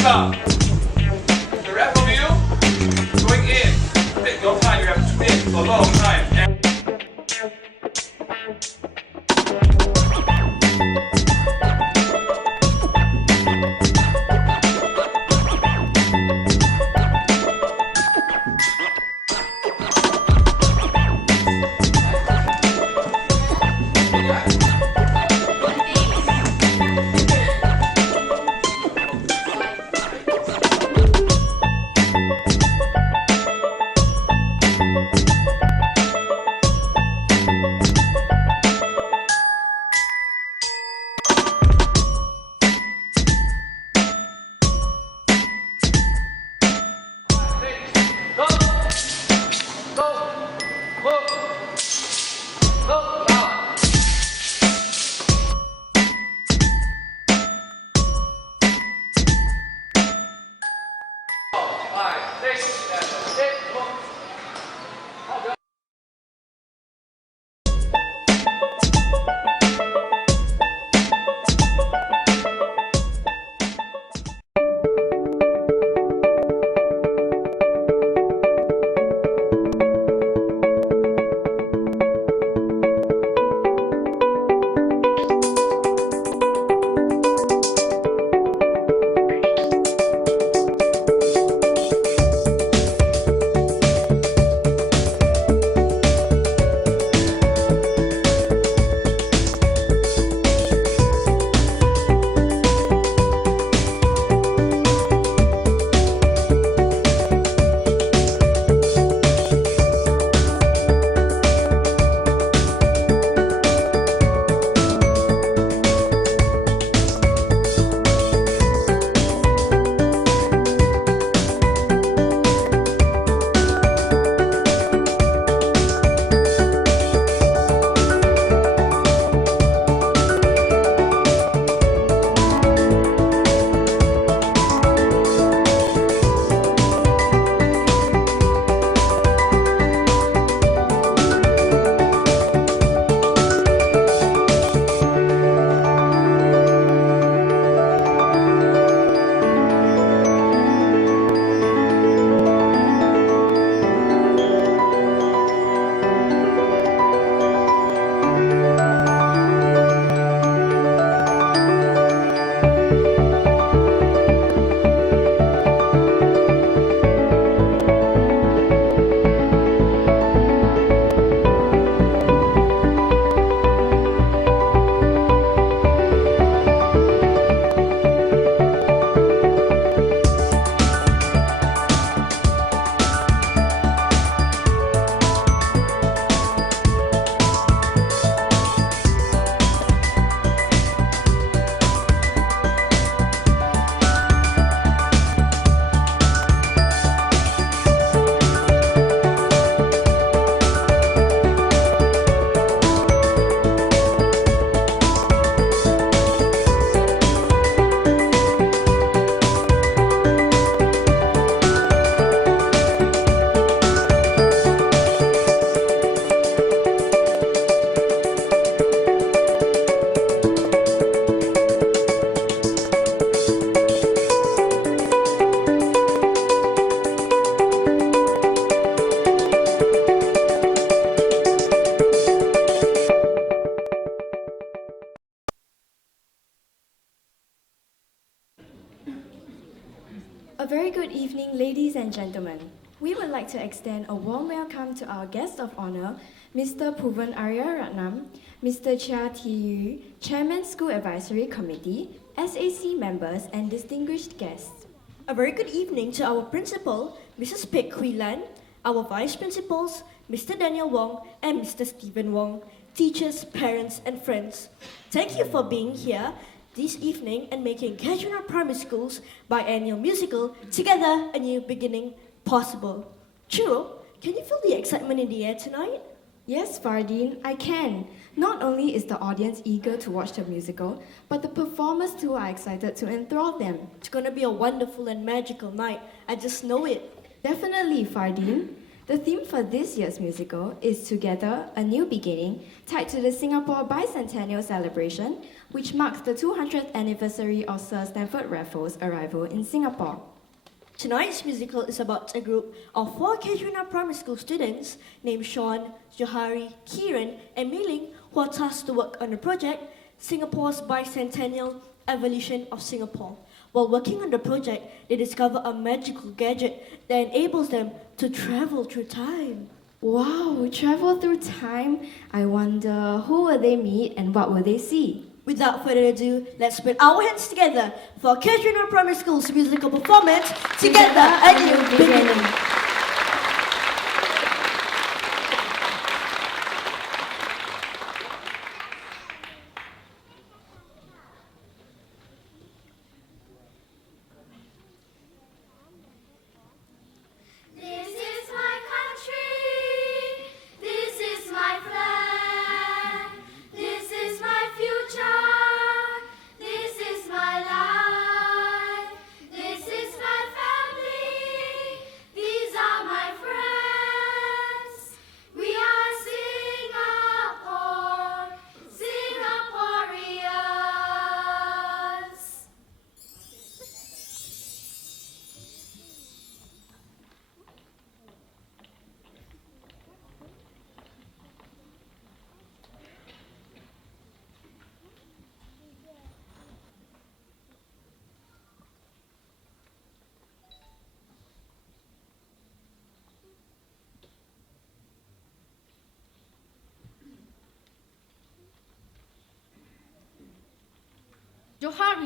stop. The rest of you going in. Take your time. You have to wait for a lot of time. A very good evening, ladies and gentlemen. We would like to extend a warm welcome to our guest of honor, Mr. Puvan Arya Ratnam, Mr. Chia T. Yu, Chairman School Advisory Committee, SAC members, and distinguished guests. A very good evening to our principal, Mrs. Pek Hui Lan, our vice principals, Mr. Daniel Wong and Mr. Stephen Wong, teachers, parents, and friends. Thank you for being here this evening and making Casuarina Primary School's biennial musical, Together a New Beginning, possible. Churro, can you feel the excitement in the air tonight? Yes, Fardeen, I can. Not only is the audience eager to watch the musical, but the performers too are excited to enthrall them. It's gonna be a wonderful and magical night. I just know it. Definitely, Fardeen. The theme for this year's musical is Together, a New Beginning, tied to the Singapore Bicentennial celebration, which marks the 200th anniversary of Sir Stamford Raffles' arrival in Singapore. Tonight's musical is about a group of 4 Casuarina primary school students named Sean, Johari, Kieran, and Mei-Ling who are tasked to work on the project Singapore's Bicentennial Evolution of Singapore. While working on the project, they discover a magical gadget that enables them to travel through time. Wow, travel through time? I wonder who will they meet and what will they see? Without further ado, let's put our hands together for Casuarina Primary School's musical performance, Together a New Beginning.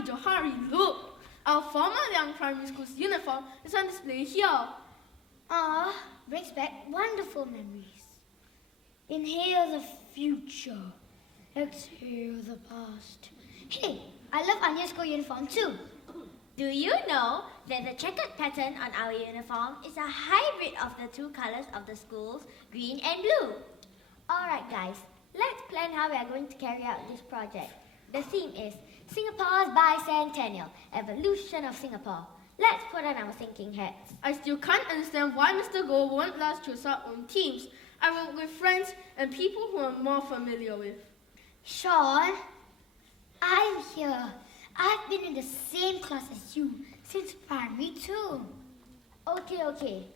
Johari, look! Our former Liang Primary School's uniform is on display here. Brings back wonderful memories. Inhale the future. Exhale the past. Hey, I love our new school uniform too. Do you know that the checkered pattern on our uniform is a hybrid of the two colors of the schools, green and blue? Alright guys, let's plan how we are going to carry out this project. The theme is Singapore's Bicentennial, Evolution of Singapore. Let's put on our thinking hats. I still can't understand why Mr. Goh won't let us choose our own teams. I work with friends and people who I'm more familiar with. Sean, I'm here. I've been in the same class as you since primary 2. Okay.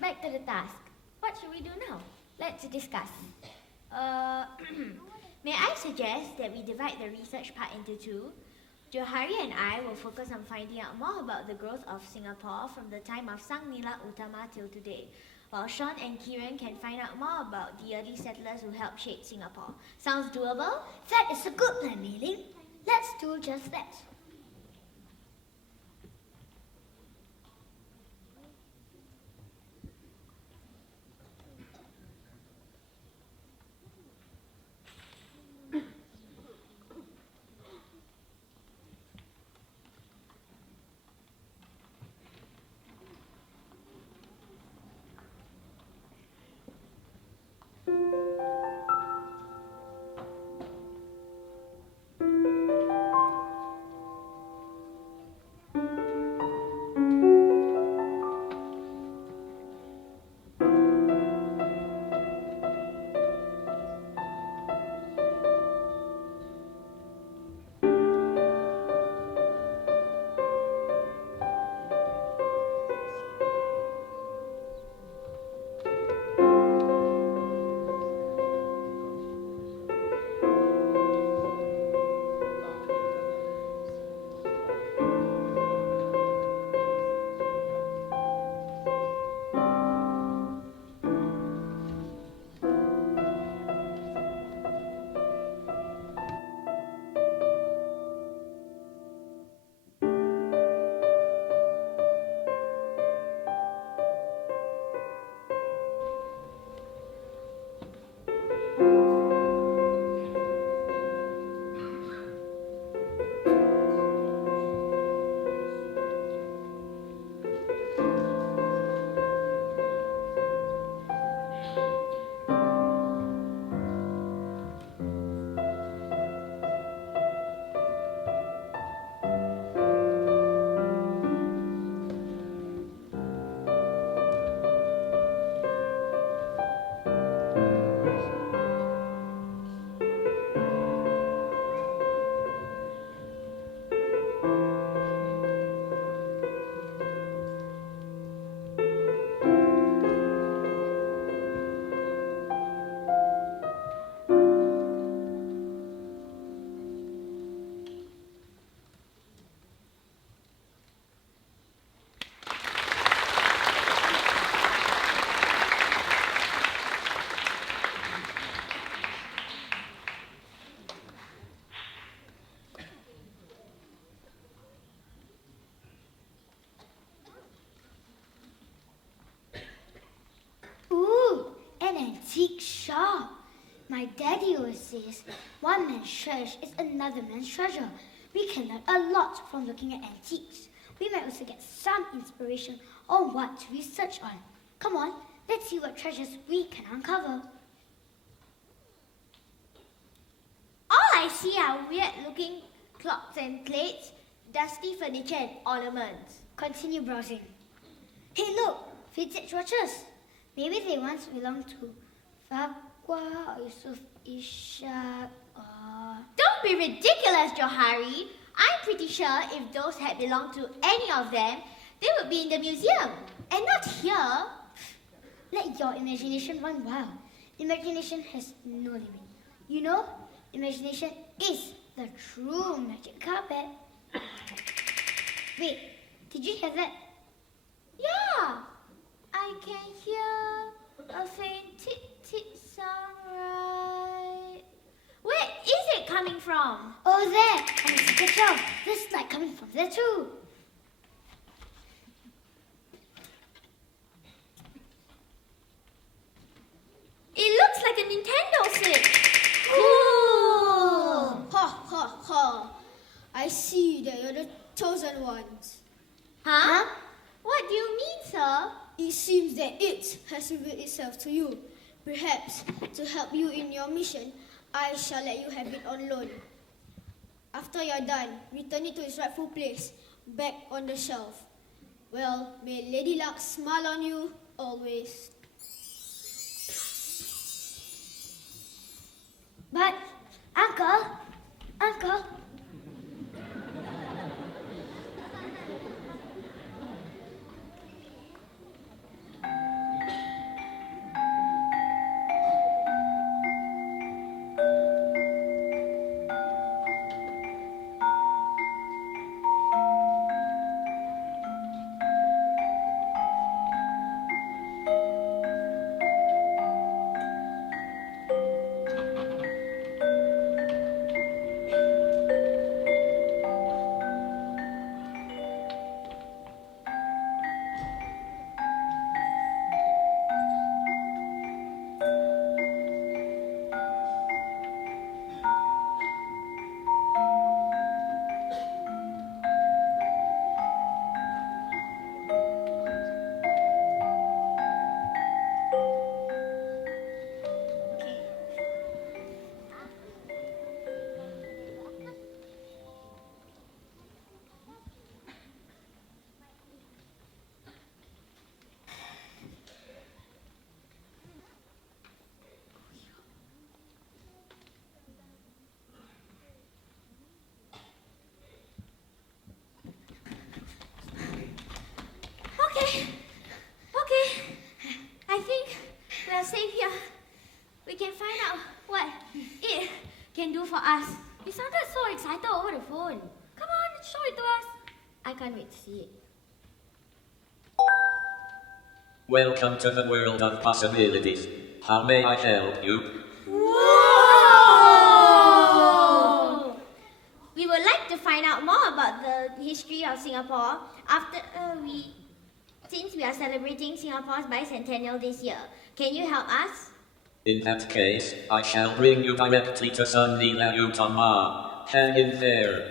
Back to the task. What should we do now? Let's discuss. May I suggest that we divide the research part into 2? Johari and I will focus on finding out more about the growth of Singapore from the time of Sang Nila Utama till today, while Sean and Kieran can find out more about the early settlers who helped shape Singapore. Sounds doable? That is a good plan, Mei-Ling. Let's do just that. antique shop. My daddy always says, one man's trash is another man's treasure. We can learn a lot from looking at antiques. We might also get some inspiration on what to research on. Come on, let's see what treasures we can uncover. All I see are weird-looking clocks and plates, dusty furniture and ornaments. Continue browsing. Hey look, vintage watches. Maybe they once belonged to Farquhar or Yusuf Ishaq or... Don't be ridiculous, Johari. I'm pretty sure if those had belonged to any of them, they would be in the museum and not here. Let your imagination run wild. Imagination has no limit. You know, imagination is the true magic carpet. Wait, did you hear that? Yeah, I can hear a faint tit-tit sound right... Where is it coming from? Oh, there! And it's a picture. There's light coming from there too. It looks like a Nintendo Switch. Cool! Ha ha ha! I see that you're the chosen ones. Huh? What do you mean, sir? It seems that it has revealed itself to you. Perhaps to help you in your mission, I shall let you have it on loan. After you're done, return it to its rightful place, back on the shelf. Well, may Lady Luck smile on you always. But, Uncle, Okay. I think we are safe here. We can find out what it can do for us. You sounded so excited over the phone. Come on, show it to us. I can't wait to see it. Welcome to the world of possibilities. How may I help you? Whoa! We would like to find out more about the history of Singapore since we are celebrating Singapore's bicentennial this year. Can you help us? In that case, I shall bring you directly to Sunila Utama. Hang in there.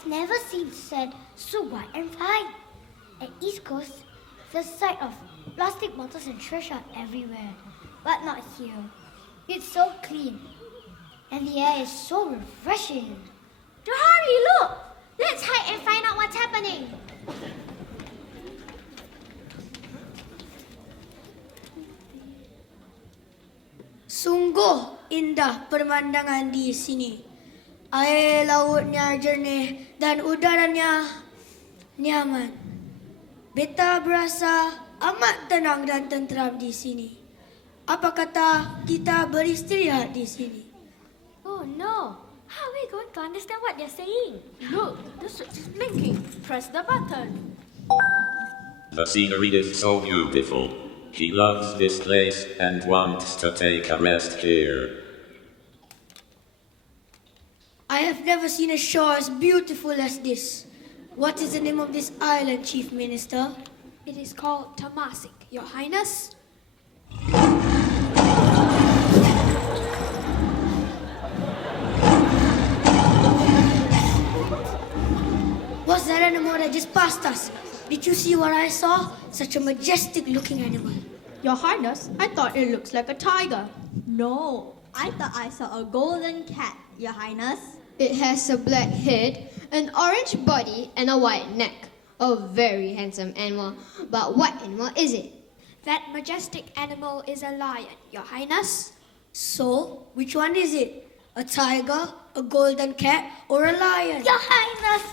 I've never seen sand so white and fine. At East Coast, the sight of plastic bottles and trash are everywhere. But not here. It's so clean. And the air is so refreshing. Johari, look! Let's hide and find out what's happening. Sungguh indah pemandangan di sini. Air lautnya jernih dan udaranya nyaman. Beta berasa amat tenang dan tenteram di sini. Apa kata kita beristirahat di sini? Oh no! How are we going to understand what they're saying? Look, the switch is blinking. Press the button. The scenery is so beautiful. He loves this place and wants to take a rest here. I have never seen a shore as beautiful as this. What is the name of this island, Chief Minister? It is called Temasek, Your Highness. What's that animal that just passed us? Did you see what I saw? Such a majestic looking animal. Your Highness, I thought it looks like a tiger. No, I thought I saw a golden cat, Your Highness. It has a black head, an orange body, and a white neck. A very handsome animal. But what animal is it? That majestic animal is a lion, Your Highness. So, which one is it? A tiger, a golden cat, or a lion? Your Highness!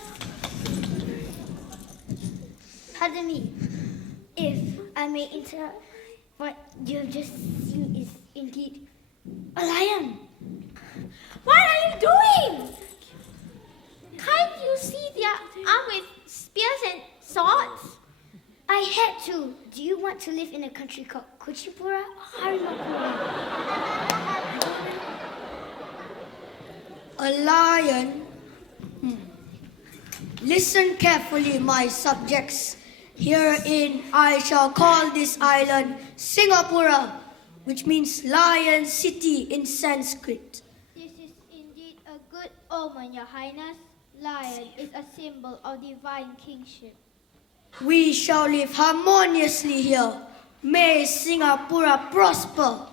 Pardon me. If I may interrupt, what you have just seen is indeed a lion. What are you doing? Can't you see their arm with spears and swords? I had to. Do you want to live in a country called Kuchipura or Harimapura? A lion? Listen carefully, my subjects. Herein I shall call this island Singapura, which means Lion City in Sanskrit. This is indeed a good omen, Your Highness. Lion is a symbol of divine kingship. We shall live harmoniously here. May Singapura prosper.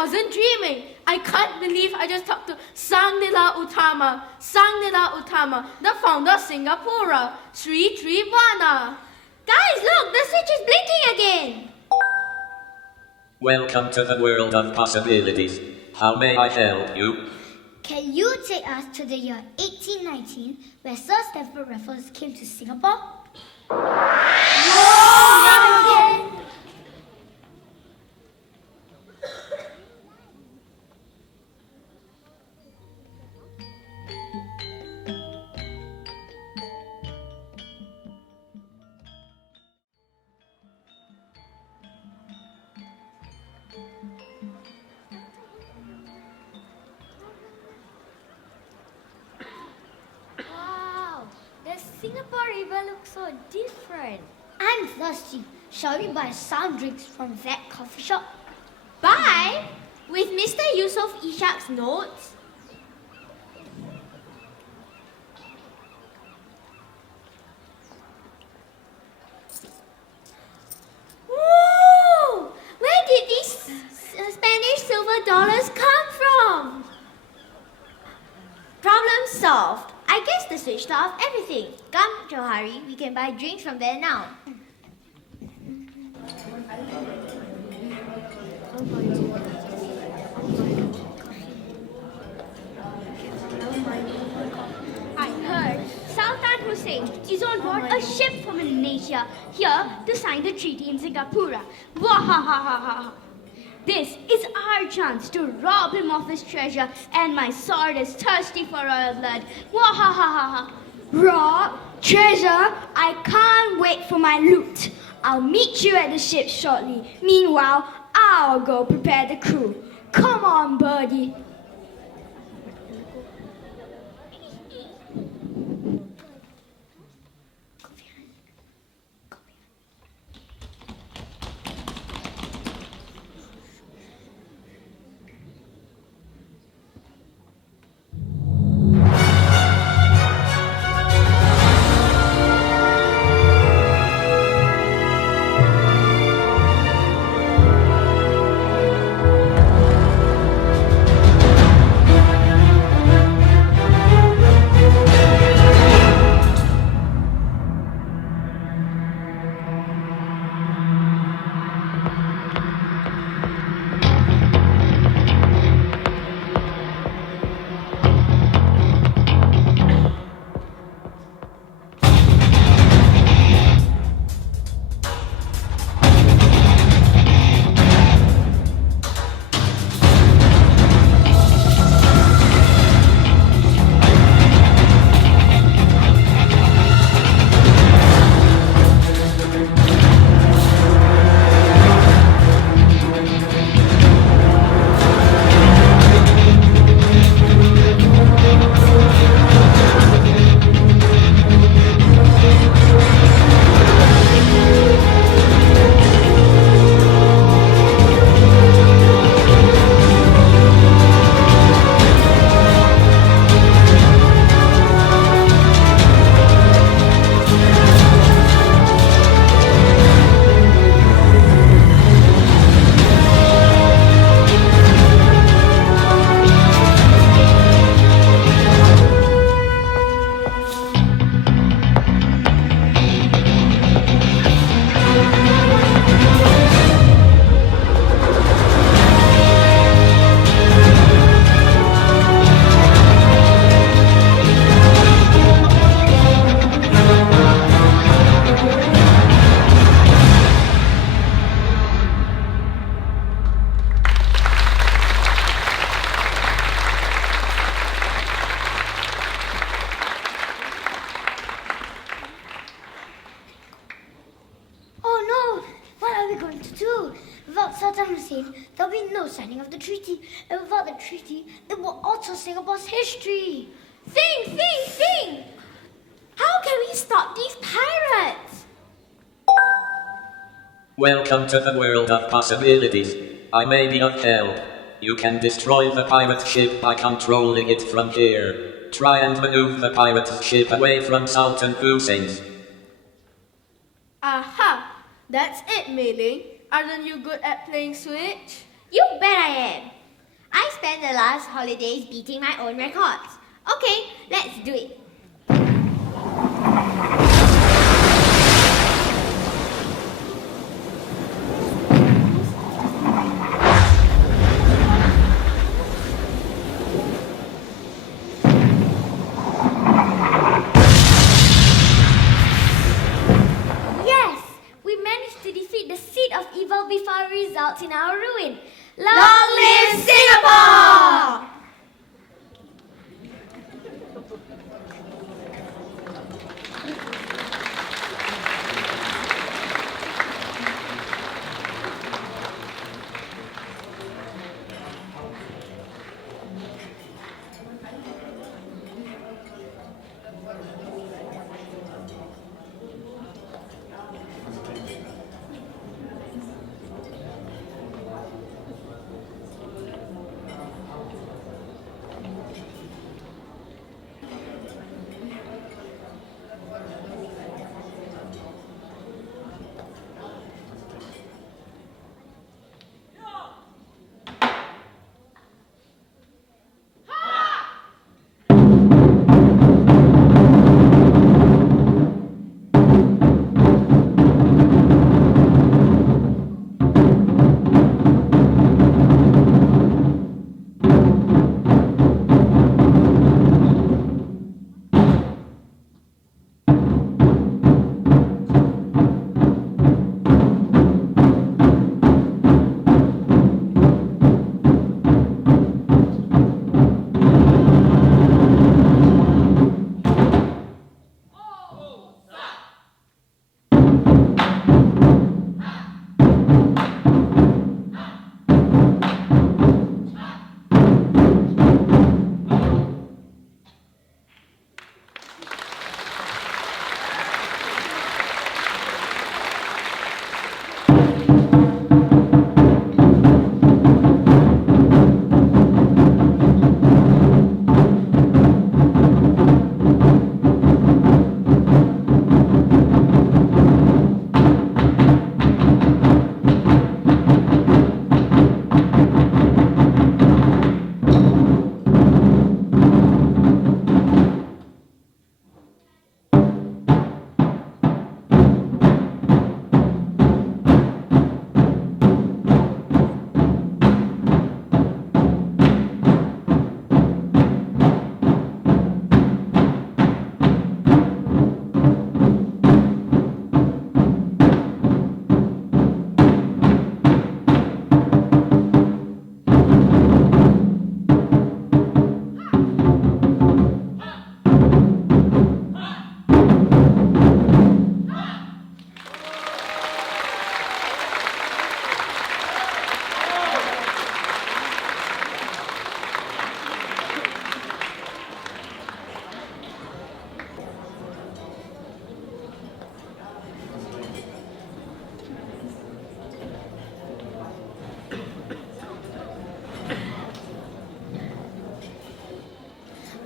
wasn't dreaming. I can't believe I just talked to Sang Nila Utama, the founder of Singapore, Sri Trivana. Guys, look, the switch is blinking again. Welcome to the world of possibilities. How may I help you? Can you take us to the year 1819 where Sir Stamford Raffles came to Singapore? Wow, the Singapore River looks so different. I'm thirsty. Shall we buy some drinks from that coffee shop? Bye! With Mr. Yusuf Ishak's notes. Whoa! Where did these Spanish silver dollars come from? Problem solved. I guess the switch turned off everything. Come, Johari, we can buy drinks from there now. I heard Sultan Hussein is on board a ship from Indonesia here to sign the treaty in Singapore. Wahahaha! This is our chance to rob him of his treasure, and my sword is thirsty for royal blood. Wahahaha! Rob? Treasure? I can't wait for my loot. I'll meet you at the ship shortly. Meanwhile, I'll go prepare the crew. Come on, birdie. there'll be no signing of the treaty. And without the treaty, it will alter Singapore's history. Think! How can we stop these pirates? Welcome to the world of possibilities. I may be of help. You can destroy the pirate ship by controlling it from here. Try and maneuver the pirate ship away from Sultan Hussein's. Aha! That's it, Mei Ling. Aren't you good at playing Switch? You bet I am. I spent the last holidays beating my own records. Okay, let's do it. Yes! We managed to defeat the seed of evil before it results in our ruin. Long live Singapore!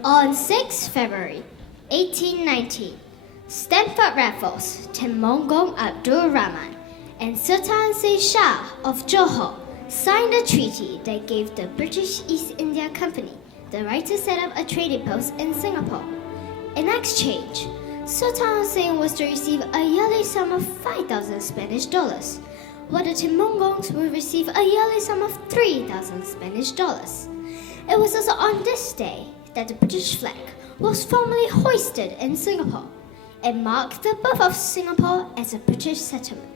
On 6 February 1890, Stamford Raffles, Temenggong Abdul Rahman, and Sultan Sri Shah of Johor signed a treaty that gave the British East India Company the right to set up a trading post in Singapore. In exchange, Sultan Hussein was to receive a yearly sum of 5,000 Spanish dollars, while the Temengongs would receive a yearly sum of 3,000 Spanish dollars. It was also on this day that the British flag was formally hoisted in Singapore. It marked the birth of Singapore as a British settlement.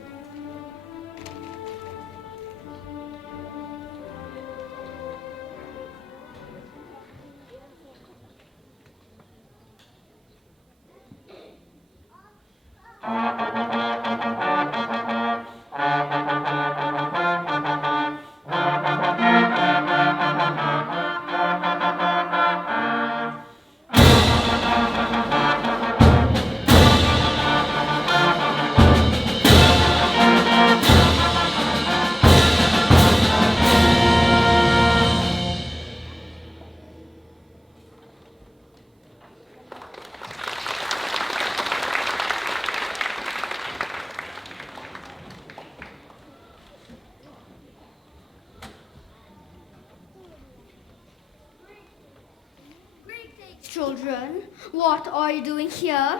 children. What are you doing here?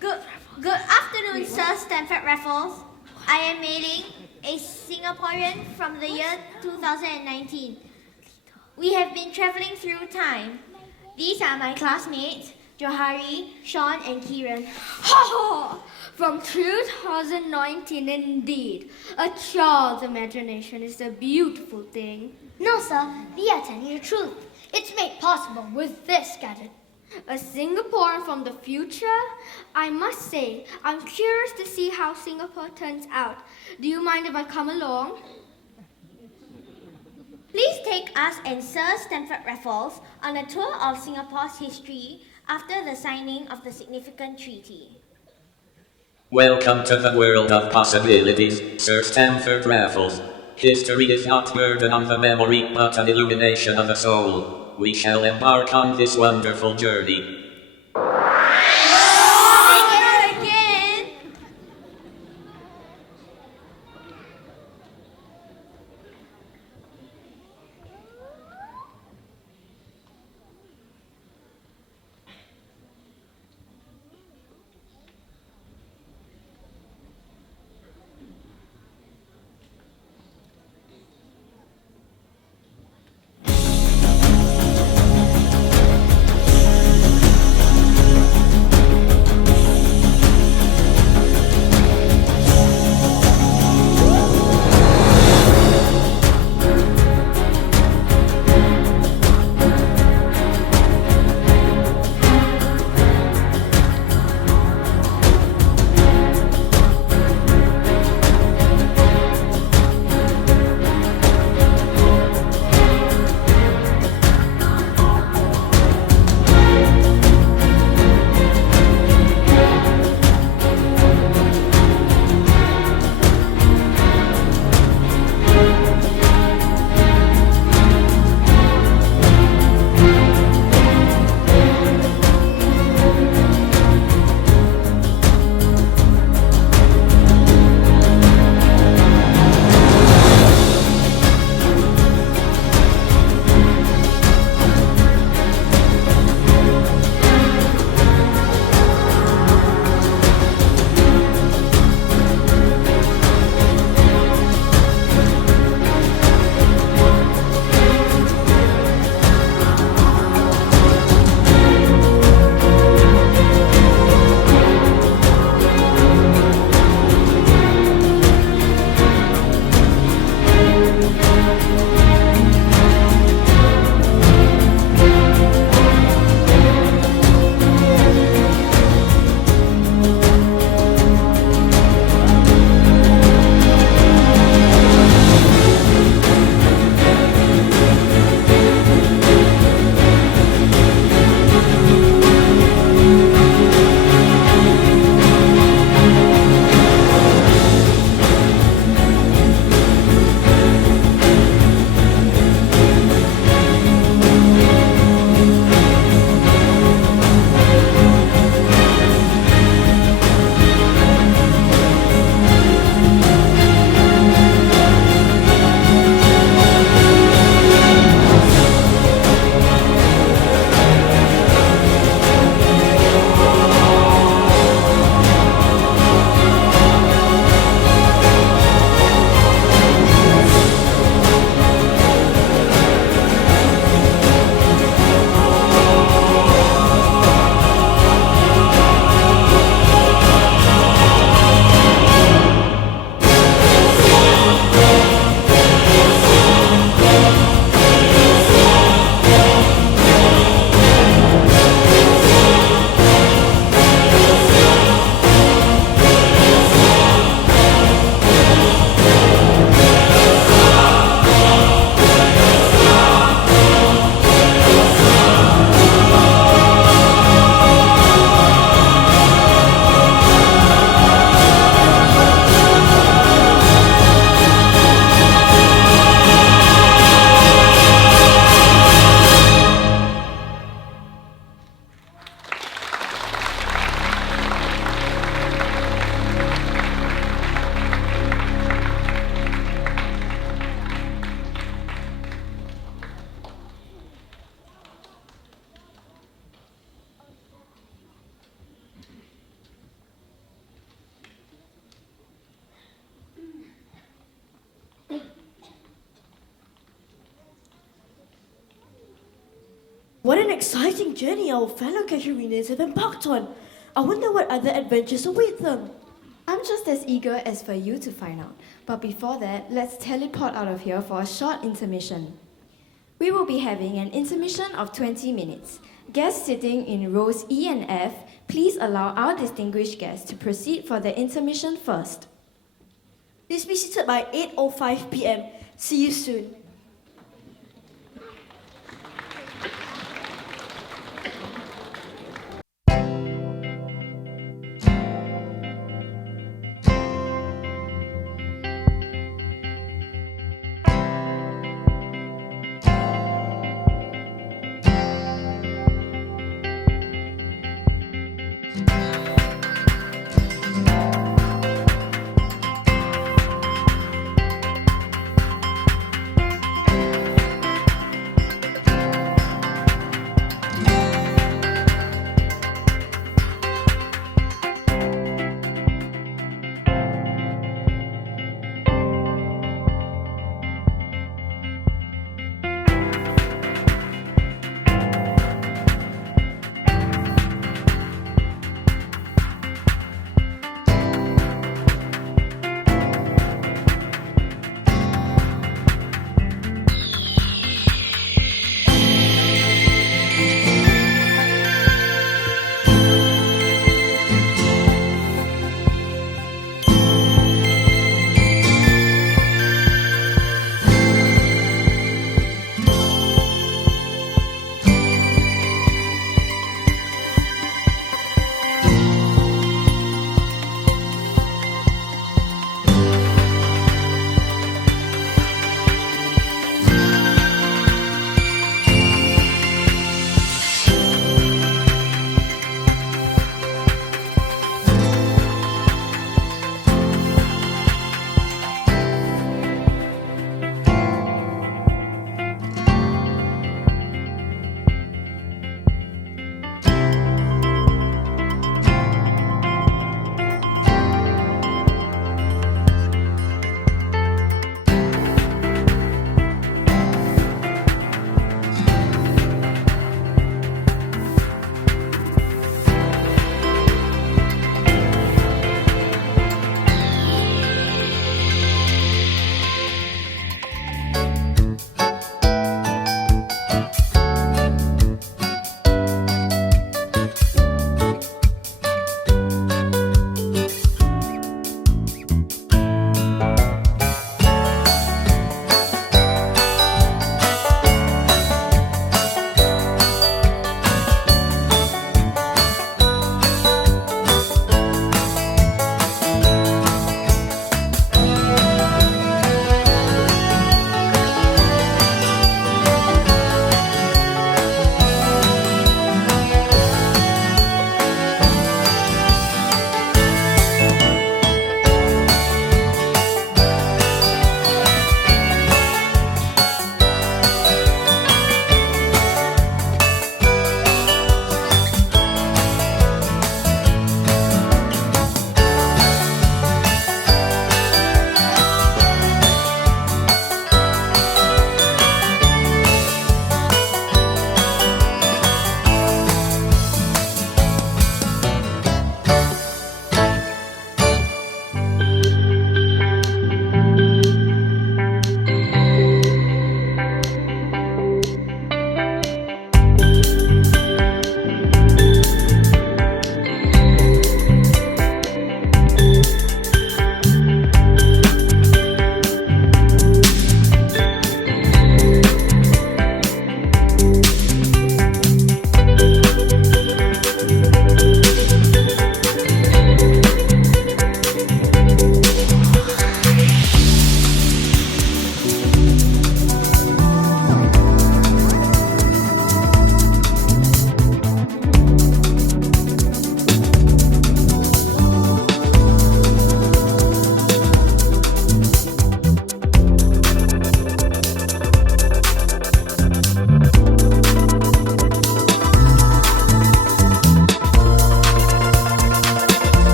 Good afternoon, Sir Stanford Raffles. I am Mei a Singaporean from the year 2019. We have been traveling through time. These are my classmates, Johari, Sean, and Kieran. Ha ha! From 2019 indeed. A child's imagination is a beautiful thing. No, sir, we are telling the truth. It's made possible with this gadget. A Singaporean from the future? I must say, I'm curious to see how Singapore turns out. Do you mind if I come along? Please take us and Sir Stanford Raffles on a tour of Singapore's history after the signing of the significant treaty. Welcome to the world of possibilities, Sir Stanford Raffles. History is not burden on the memory, but an illumination of the soul. We shall embark on this wonderful journey. What an exciting journey our fellow Casuarinas have embarked on. I wonder what other adventures await them. I'm just as eager as for you to find out. But before that, let's teleport out of here for a short intermission. We will be having an intermission of 20 minutes. Guests sitting in rows E and F, please allow our distinguished guests to proceed for the intermission first. Please be seated by 8:05 p.m. See you soon.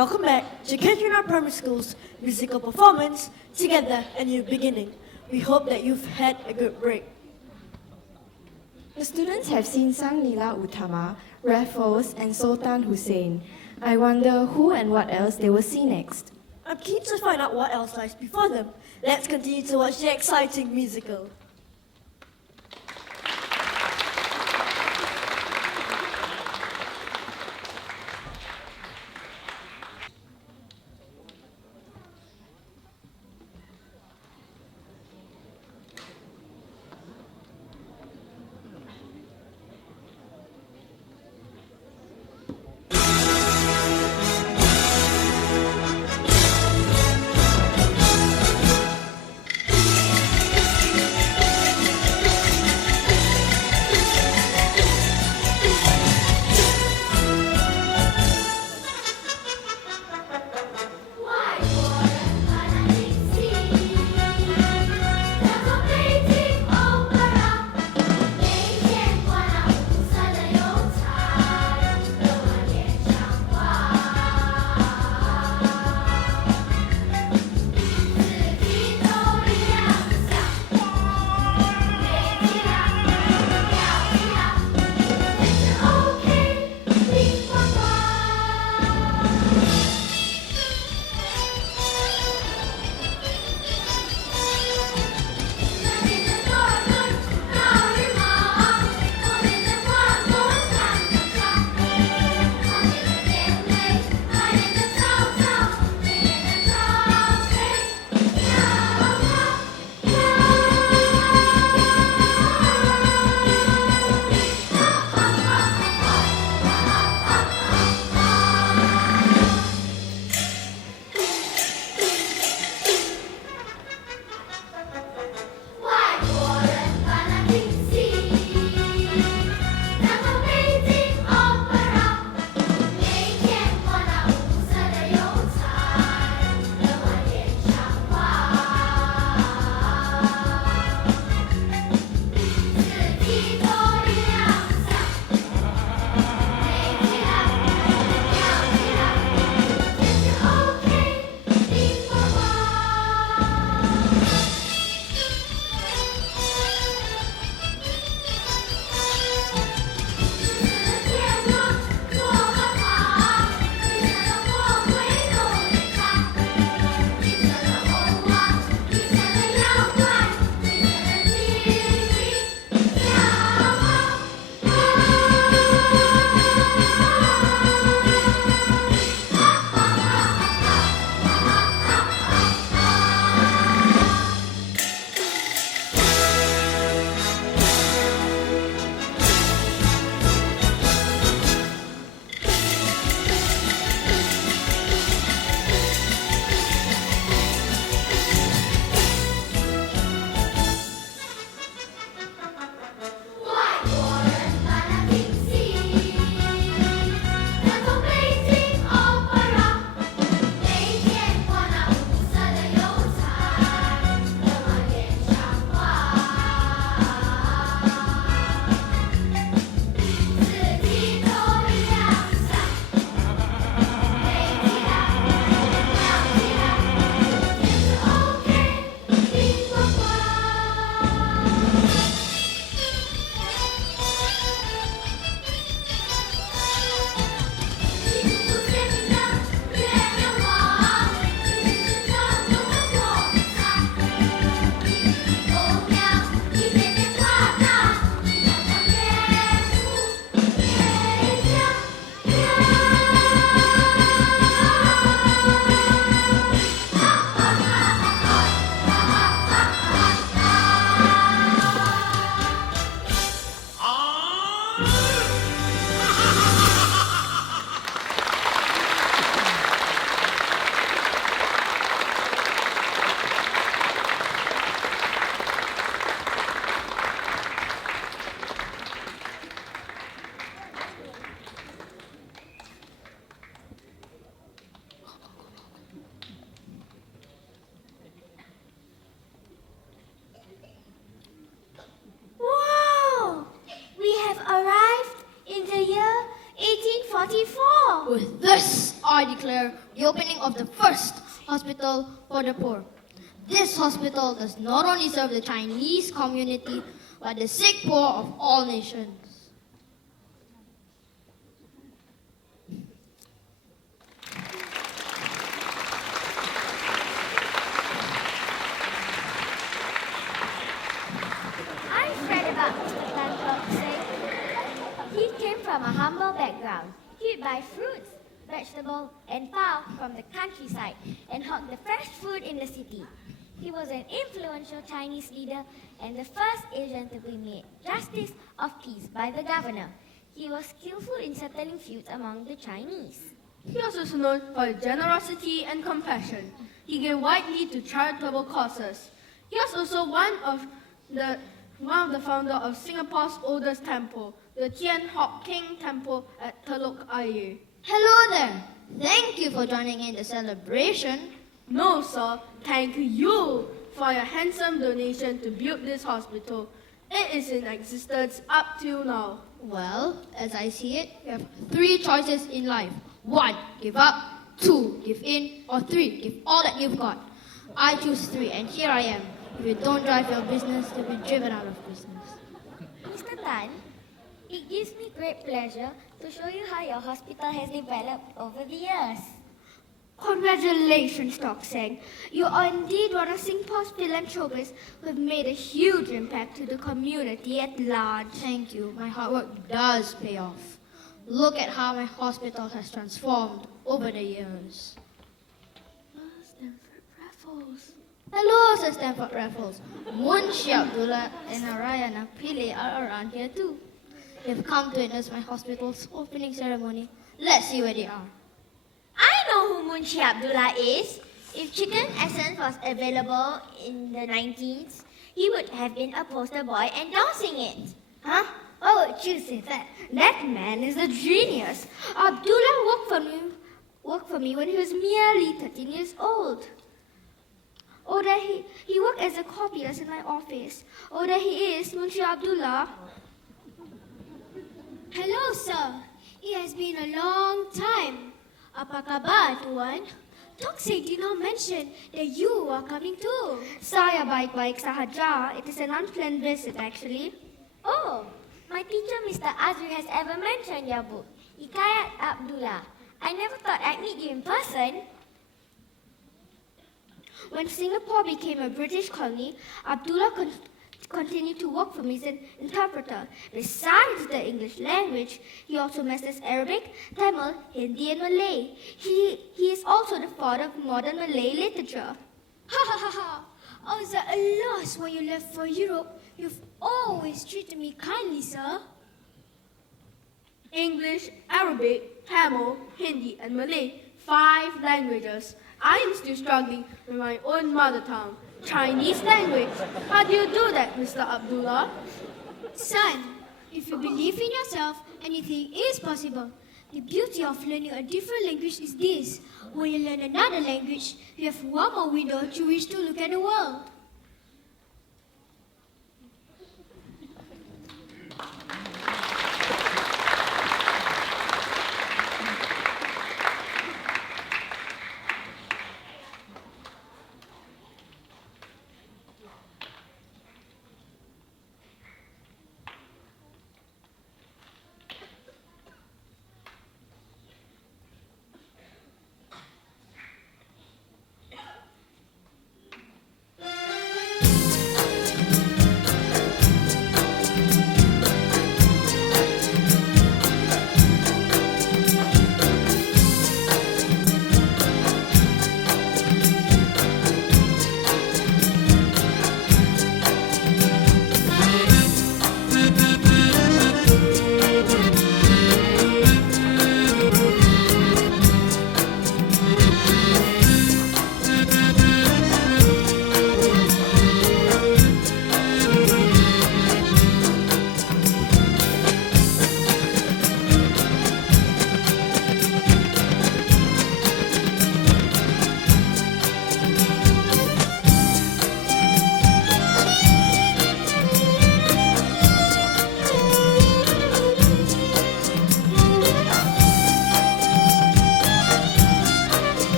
Welcome back to Casuarina Primary School's musical performance, Together a New Beginning. We hope that you've had a good break. The students have seen Sang Nila Utama, Raffles, and Sultan Hussein. I wonder who and what else they will see next. I'm keen to find out what else lies before them. Let's continue to watch the exciting musical. I declare the opening of the first hospital for the poor. This hospital does not only serve the Chinese community, but the sick poor of all nations. I've read about Mr. Tan Tock Seng. He came from a humble background. He'd buy fruits, vegetables, and fowl from the countryside and hawk the fresh food in the city. He was an influential Chinese leader and the first Asian to be made Justice of Peace by the governor. He was skillful in settling feuds among the Chinese. He was also known for his generosity and compassion. He gave widely to charitable causes. He was also one of the founder of Singapore's oldest temple, the Tian Hock King Temple at Telok Ayer. Hello there. Thank you for joining in the celebration. No, sir. Thank you for your handsome donation to build this hospital. It is in existence up till now. Well, as I see it, you have 3 choices in life. 1, give up. 2, give in. Or 3, give all that you've got. I choose 3, and here I am. If you don't drive your business, you'll be driven out of business. Mr. Tan, it gives me great pleasure to show you how your hospital has developed over the years. Congratulations, Tock Seng. You are indeed one of Singapore's philanthropists who have made a huge impact to the community at large. Thank you. My hard work does pay off. Look at how my hospital has transformed over the years. Stanford Raffles. Hello, Sir Stanford Raffles. Munshi Abdullah and Narayana Pillai are around here too. They've come to witness my hospital's opening ceremony. Let's see where they are. I know who Munshi Abdullah is. If chicken essence was available in the 19th, he would have been a poster boy endorsing it. Huh? Why would you say that? That man is a genius. Abdullah worked for me when he was merely 13 years old. Oh, there he worked as a copyist in my office. Oh, there he is, Munshi Abdullah. Hello, sir. It has been a long time. Apa khabar, Tuan? Tock Seng did not mention that you are coming too. Saya baik-baik sahaja. It is an unplanned visit, actually. Oh, my teacher, Mr. Azri, has ever mentioned your book, Hikayat Abdullah. I never thought I'd meet you in person. When Singapore became a British colony, Abdullah continued to work for me as an interpreter. Besides the English language, he also masters Arabic, Tamil, Hindi, and Malay. He is also the father of modern Malay literature. Ha ha ha ha! I was at a loss when you left for Europe. You've always treated me kindly, sir. English, Arabic, Tamil, Hindi, and Malay. 5 languages. I am still struggling with my own mother tongue, Chinese language. How do you do that, Mr. Abdullah? Son, if you believe in yourself, anything is possible. The beauty of learning a different language is this. When you learn another language, you have one more window through which to look at the world.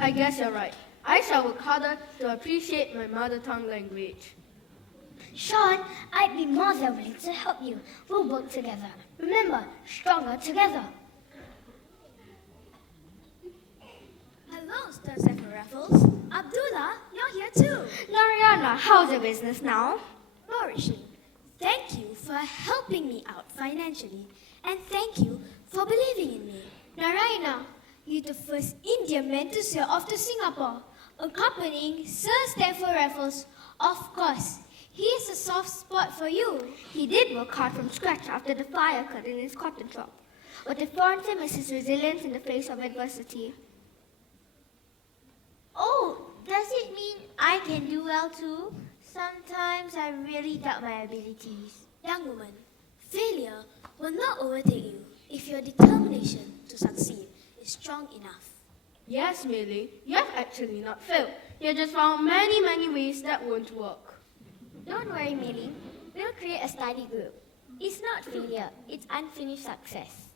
I guess you're right. I shall work harder to appreciate my mother tongue language. Sean, I'd be more than willing to help you. We'll work together. Remember, stronger together. Hello, Star Zephyr Raffles. Abdullah, you're here too. Nariana, how's your business now? Flourishing. Thank you for helping me out financially, and thank you for believing in me. Narayana, you're the first Indian man to sail off to Singapore, accompanying Sir Stamford Raffles. Of course, he has a soft spot for you. He did work hard from scratch after the fire cut in his cotton shop. What informed him is his resilience in the face of adversity. Oh, does it mean I can do well too? Sometimes I really doubt my abilities. Young woman, failure will not overtake you if your determination to succeed is strong enough. Yes, Millie, you have actually not failed. You have just found many ways that won't work. Don't worry, Millie. We'll create a study group. It's not failure, it's unfinished success.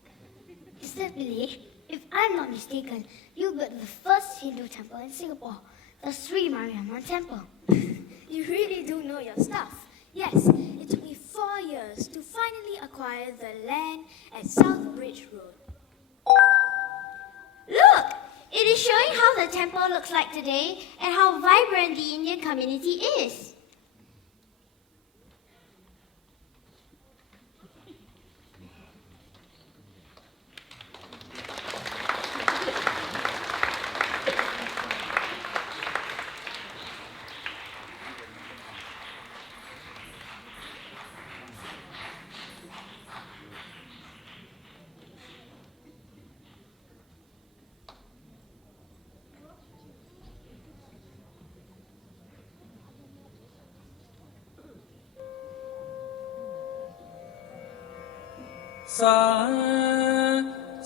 Mr. Billy, if I'm not mistaken, you built the first Hindu temple in Singapore, the Sri Mariamman Temple. You really do know your stuff. Yes, it took me 4 years to finally acquire the land at South Bridge Road. Look! It is showing how the temple looks like today and how vibrant the Indian community is.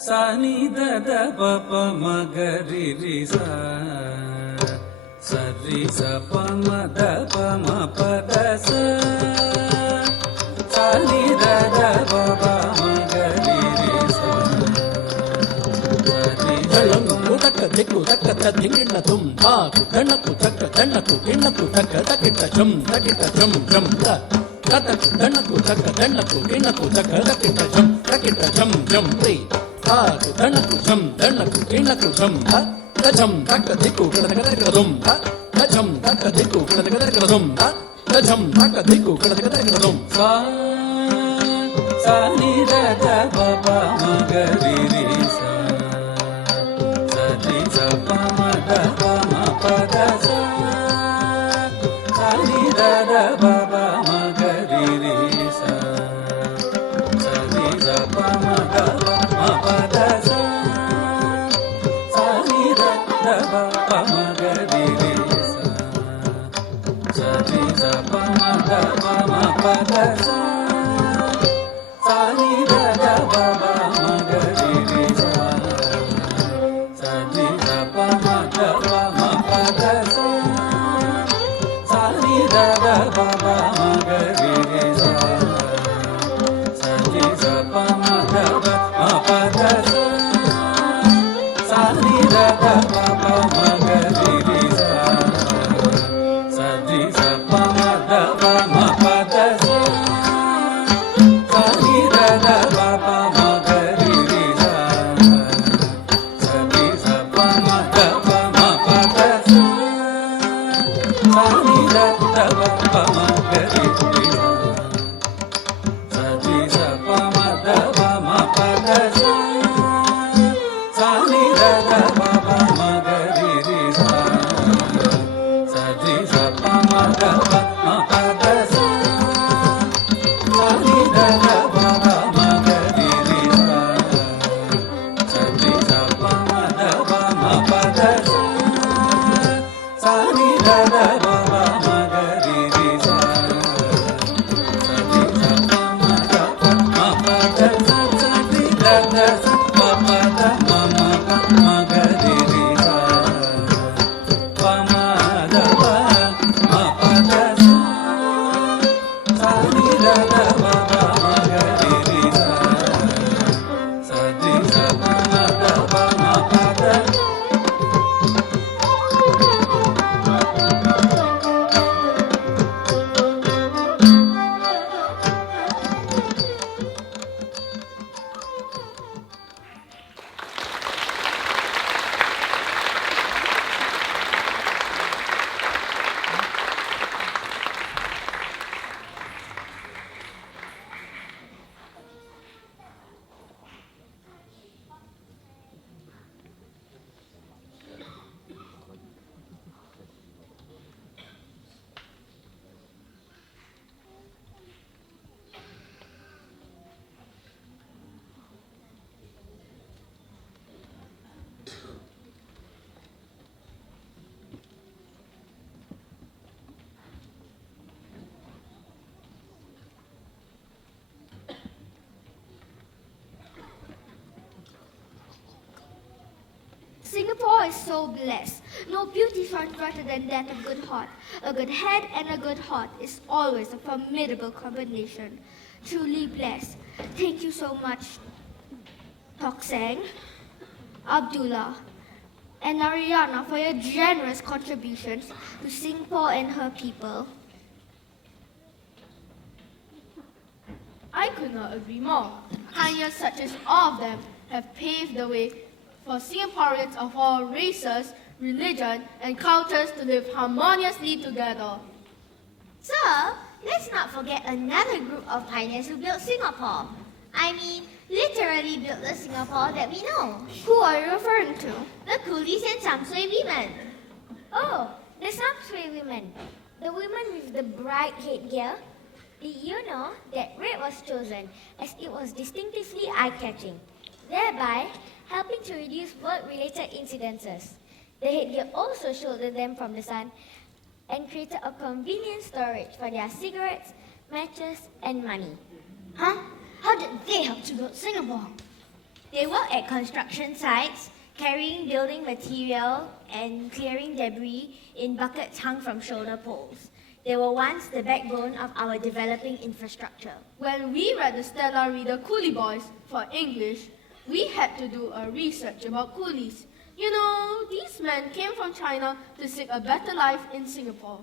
Sa ni da da pa pa ma ga ri ri sa ri sa pa ma da pa ma pa da sa ni da da pa pa ma ga ri ri sa ri taka diku taka ta dingina tum ta ku danaku kinnaku taka takita jum ta Kataku, danaku, taka, danaku, kinaku, taka, takita, jum, pri. Taku, danaku, danaku, kinaku, ta. Kajam, taka, diku, kada, dum, ta. Kajam, taka, diku, kada, dum, ta. Kajam, taka, diku, kada, dum. Sa, ni, da, ba, ma, ga, ri, sa. Sa, ri, sa, pa, ma, da, pa, ma, pa, da, sa. Sa, ni, da, ba, ma, ga, Sa ni da da ba ba ma ga Singapore is so blessed. No beauty shines brighter than that of good heart. A good head and a good heart is always a formidable combination. Truly blessed. Thank you so much, Tok Sang, Abdullah, and Ariana for your generous contributions to Singapore and her people. I could not agree more. Pioneers such as all of them have paved the way for Singaporeans of all races, religion, and cultures to live harmoniously together. So, let's not forget another group of pioneers who built Singapore. I mean, literally built the Singapore that we know. Who are you referring to? The coolies and Samsui women. Oh, the Samsui women. The women with the bright headgear. Did you know that red was chosen as it was distinctively eye-catching, thereby helping to reduce work-related incidences? The headgear also shielded them from the sun and created a convenient storage for their cigarettes, matches, and money. Huh? How did they help to build Singapore? They worked at construction sites, carrying building material and clearing debris in buckets hung from shoulder poles. They were once the backbone of our developing infrastructure. When we read the Stella Reader Coolie Boys for English, we had to do a research about coolies. You know, these men came from China to seek a better life in Singapore.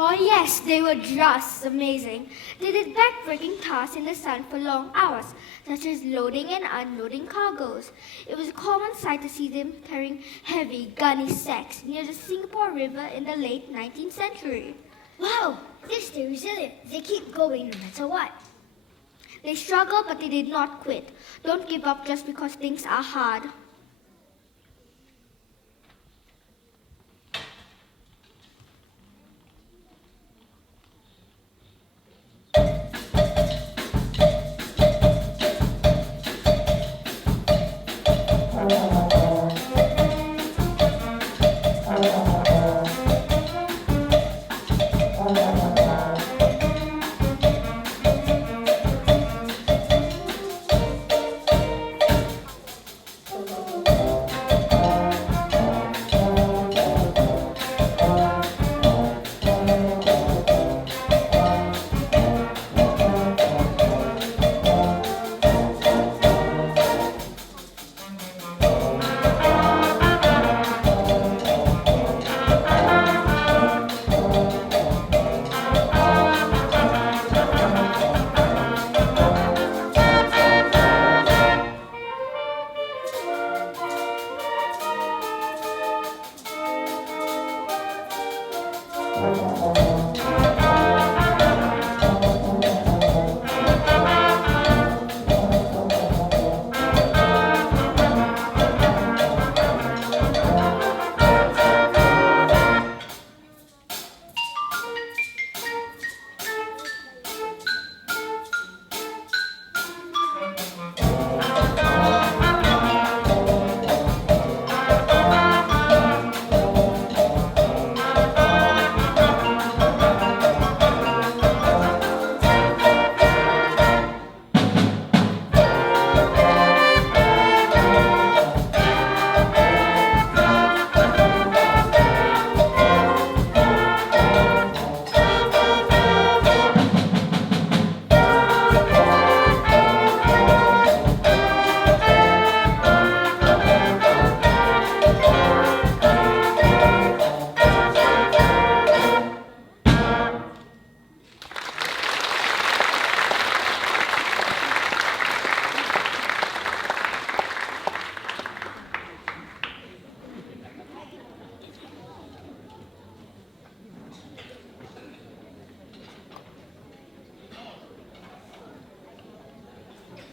Oh yes, they were just amazing. They did back-breaking tasks in the sun for long hours, such as loading and unloading cargoes. It was a common sight to see them carrying heavy, gunny sacks near the Singapore River in the late 19th century. Wow, they stay resilient. They keep going no matter what. They struggled, but they did not quit. Don't give up just because things are hard.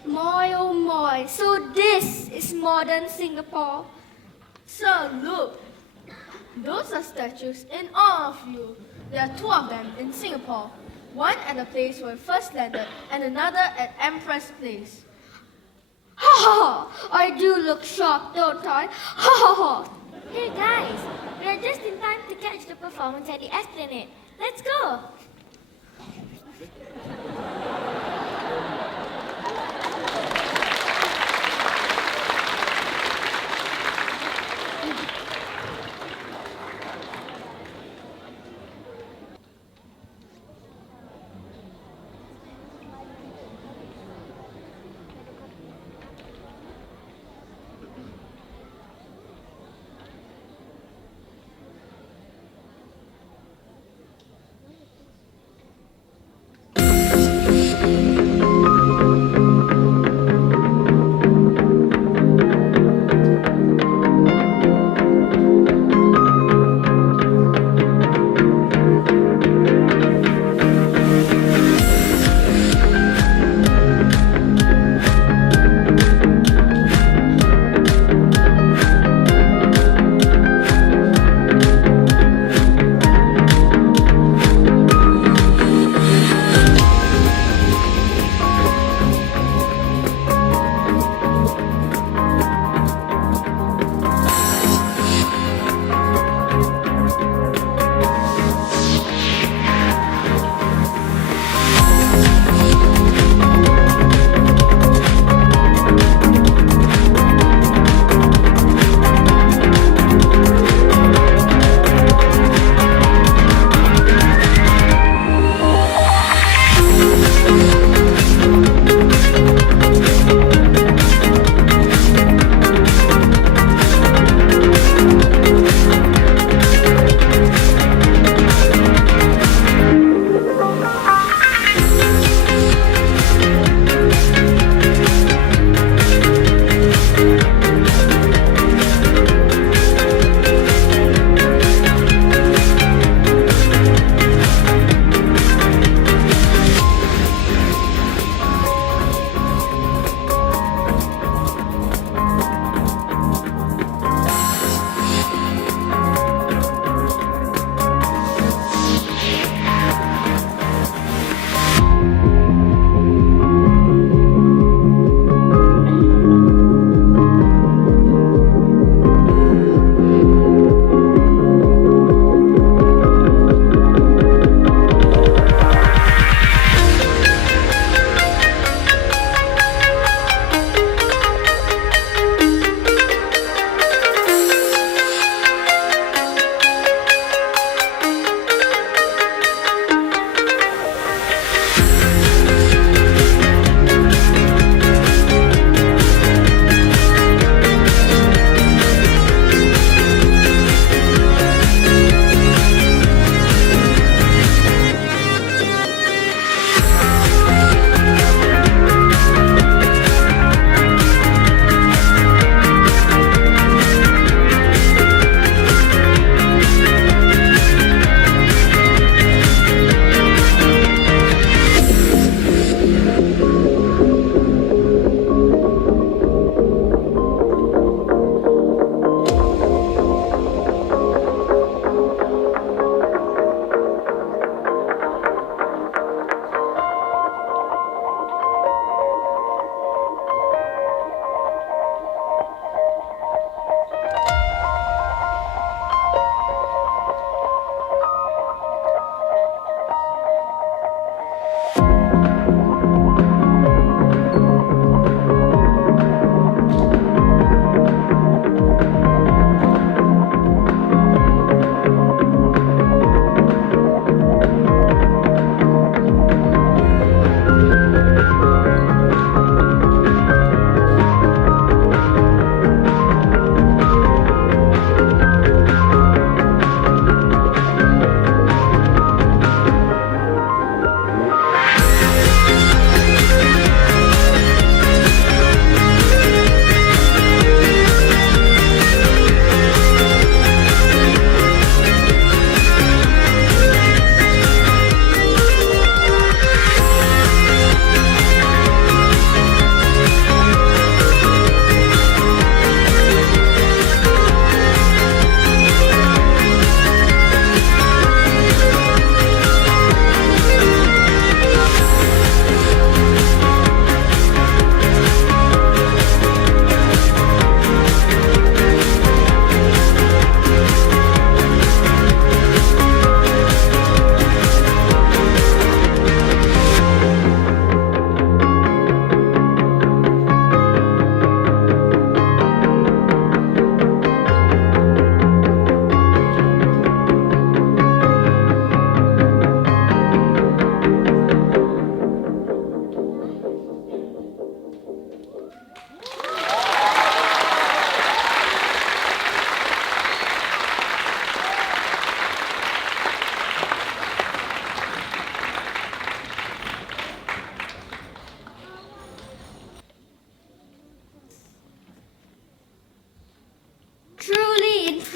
My oh my, so this is modern Singapore. Sir, look. Those are statues in all of you. There are two of them in Singapore. One at the place where we first landed and another at Empress Place. Ha ha ha! I do look shocked, don't I? Ha ha ha! Hey guys, we are just in time to catch the performance at the Esplanade. Let's go!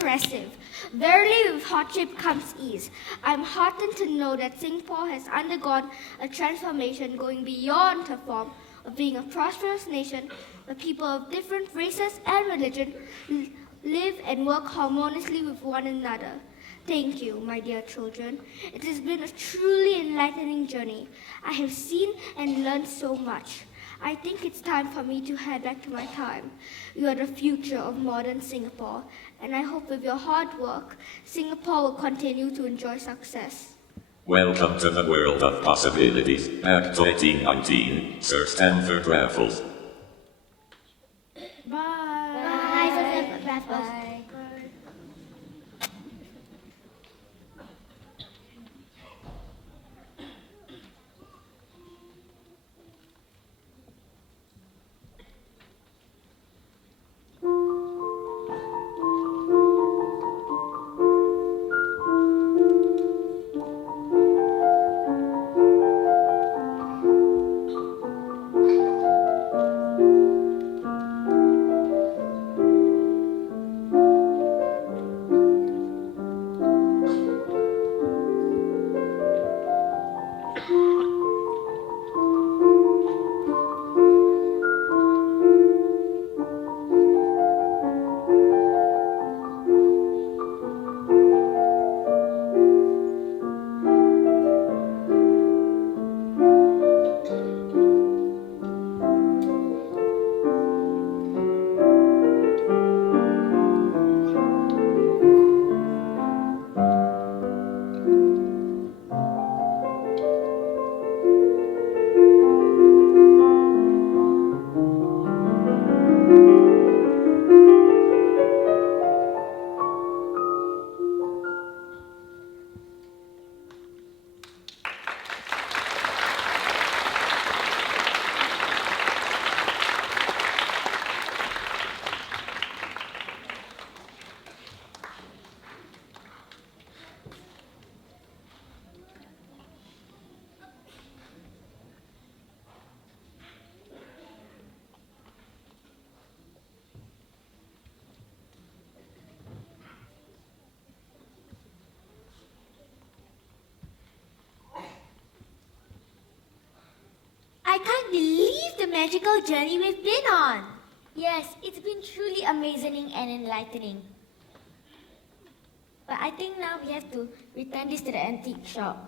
impressive. Verily, with hardship comes ease. I'm heartened to know that Singapore has undergone a transformation going beyond the form of being a prosperous nation where people of different races and religion live and work harmoniously with one another. Thank you, my dear children. It has been a truly enlightening journey. I have seen and learned so much. I think it's time for me to head back to my time. You are the future of modern Singapore, and I hope with your hard work, Singapore will continue to enjoy success. Welcome to the world of possibilities. Act 1819, Sir Stanford Raffles. Bye. Bye. Bye. I can't believe the magical journey we've been on. Yes, it's been truly amazing and enlightening. But I think now we have to return this to the antique shop.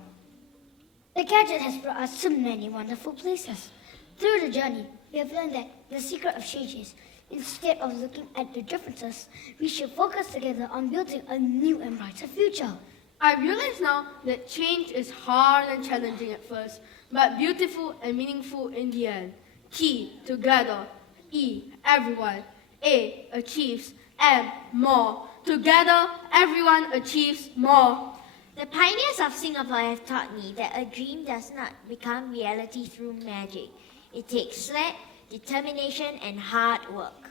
The gadget has brought us to many wonderful places. Through the journey, we have learned that the secret of change is, instead of looking at the differences, we should focus together on building a new and brighter future. I realize now that change is hard and challenging at first, but beautiful and meaningful in the end. T, together. E, everyone. A, achieves. M, more. Together, everyone achieves more. The pioneers of Singapore have taught me that a dream does not become reality through magic. It takes sweat, determination, and hard work.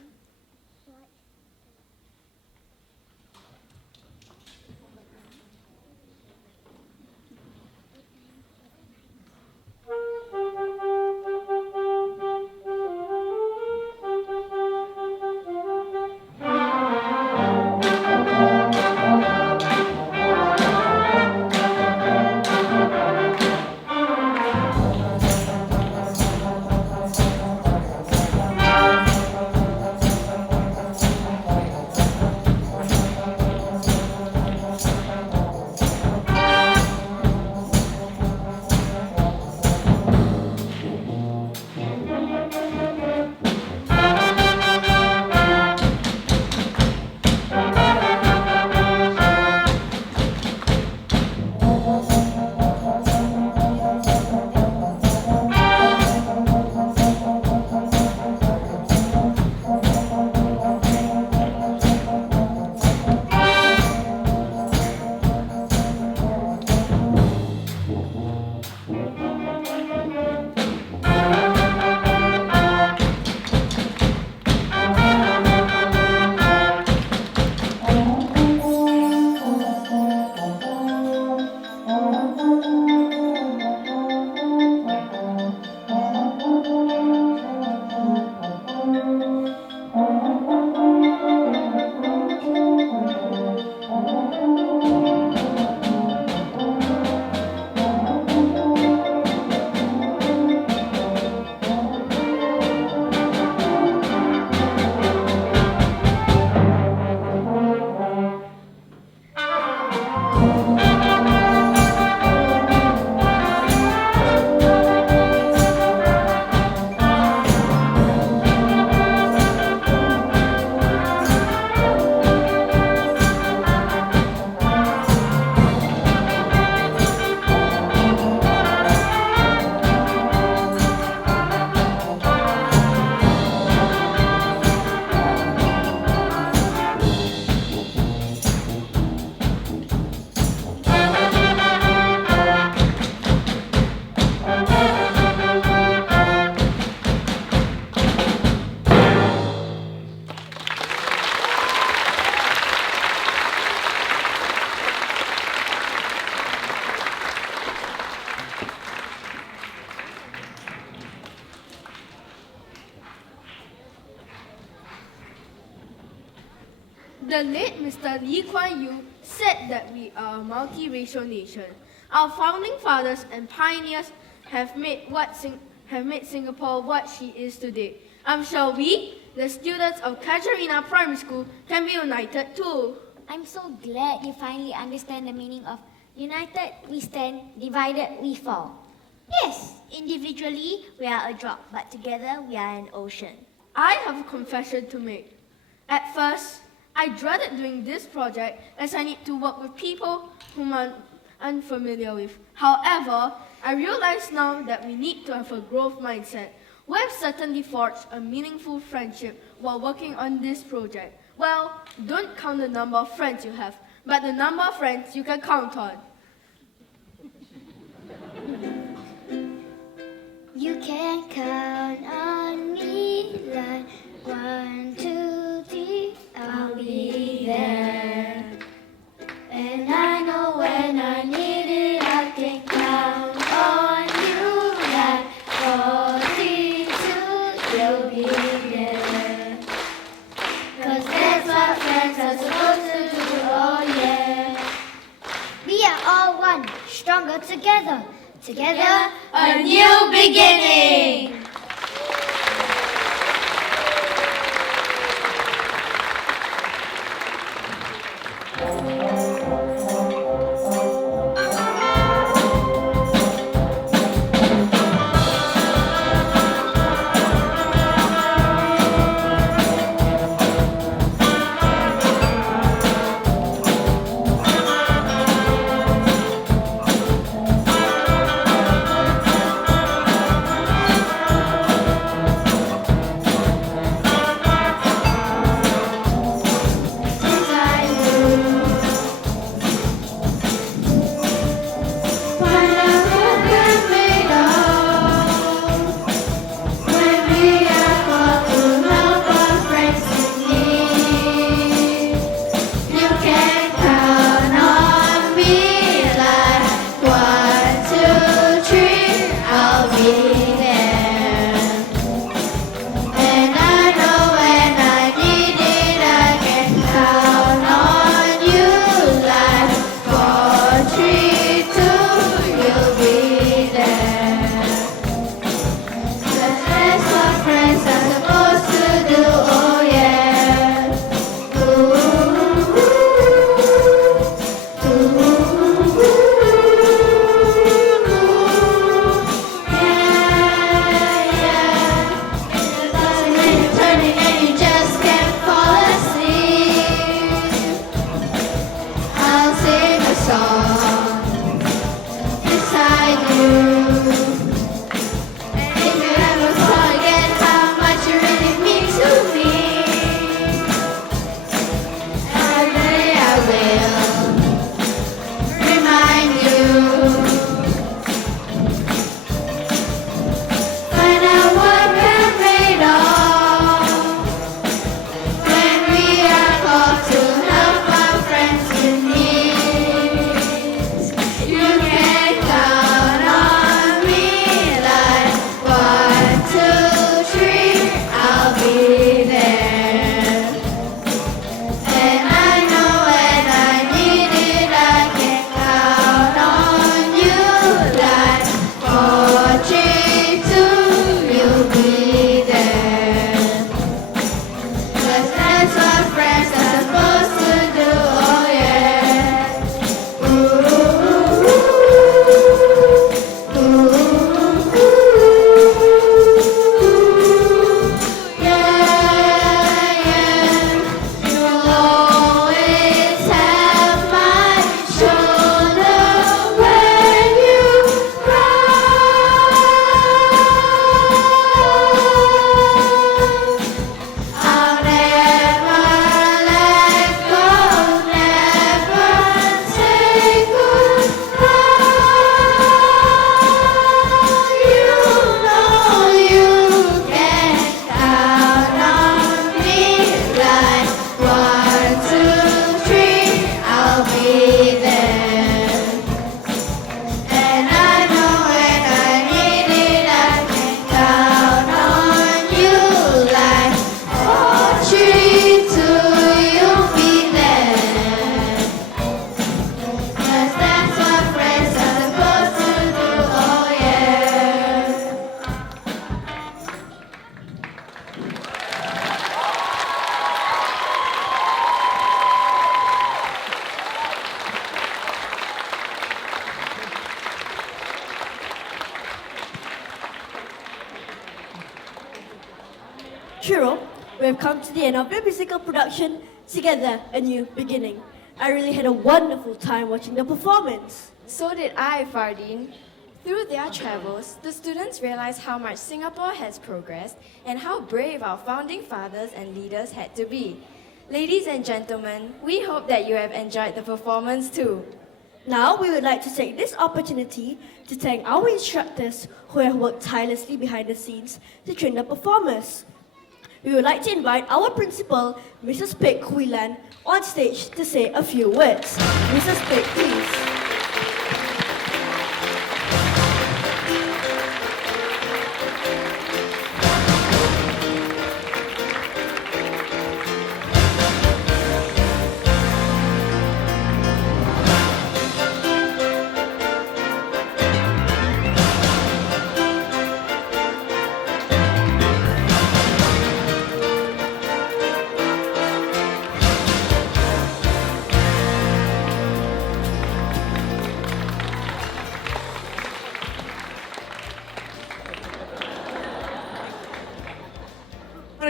The late Mr. Lee Kuan Yew said that we are a multiracial nation. Our founding fathers and pioneers have made Singapore what she is today. I'm sure we, the students of Casuarina Primary School, can be united too. I'm so glad you finally understand the meaning of united we stand, divided we fall. Yes, individually we are a drop, but together we are an ocean. I have a confession to make. At first, I dreaded doing this project as I need to work with people whom I'm unfamiliar with. However, I realize now that we need to have a growth mindset. We have certainly forged a meaningful friendship while working on this project. Well, don't count the number of friends you have, but the number of friends you can count on. You can count on me like 1, 2, 3, I'll be there. And I know when I need it, I can count on you like 42, you'll be there. 'Cause that's what friends are supposed to do, oh yeah. We are all one, stronger together. Together, A new beginning! Chiro, we have come to the end of the musical production, Together, a New Beginning. I really had a wonderful time watching the performance. So did I, Fardeen. Through their travels, the students realized how much Singapore has progressed and how brave our founding fathers and leaders had to be. Ladies and gentlemen, we hope that you have enjoyed the performance too. Now, we would like to take this opportunity to thank our instructors who have worked tirelessly behind the scenes to train the performers. We would like to invite our principal, Mrs. Pek Hui Lan, on stage to say a few words. Mrs. Pek, please.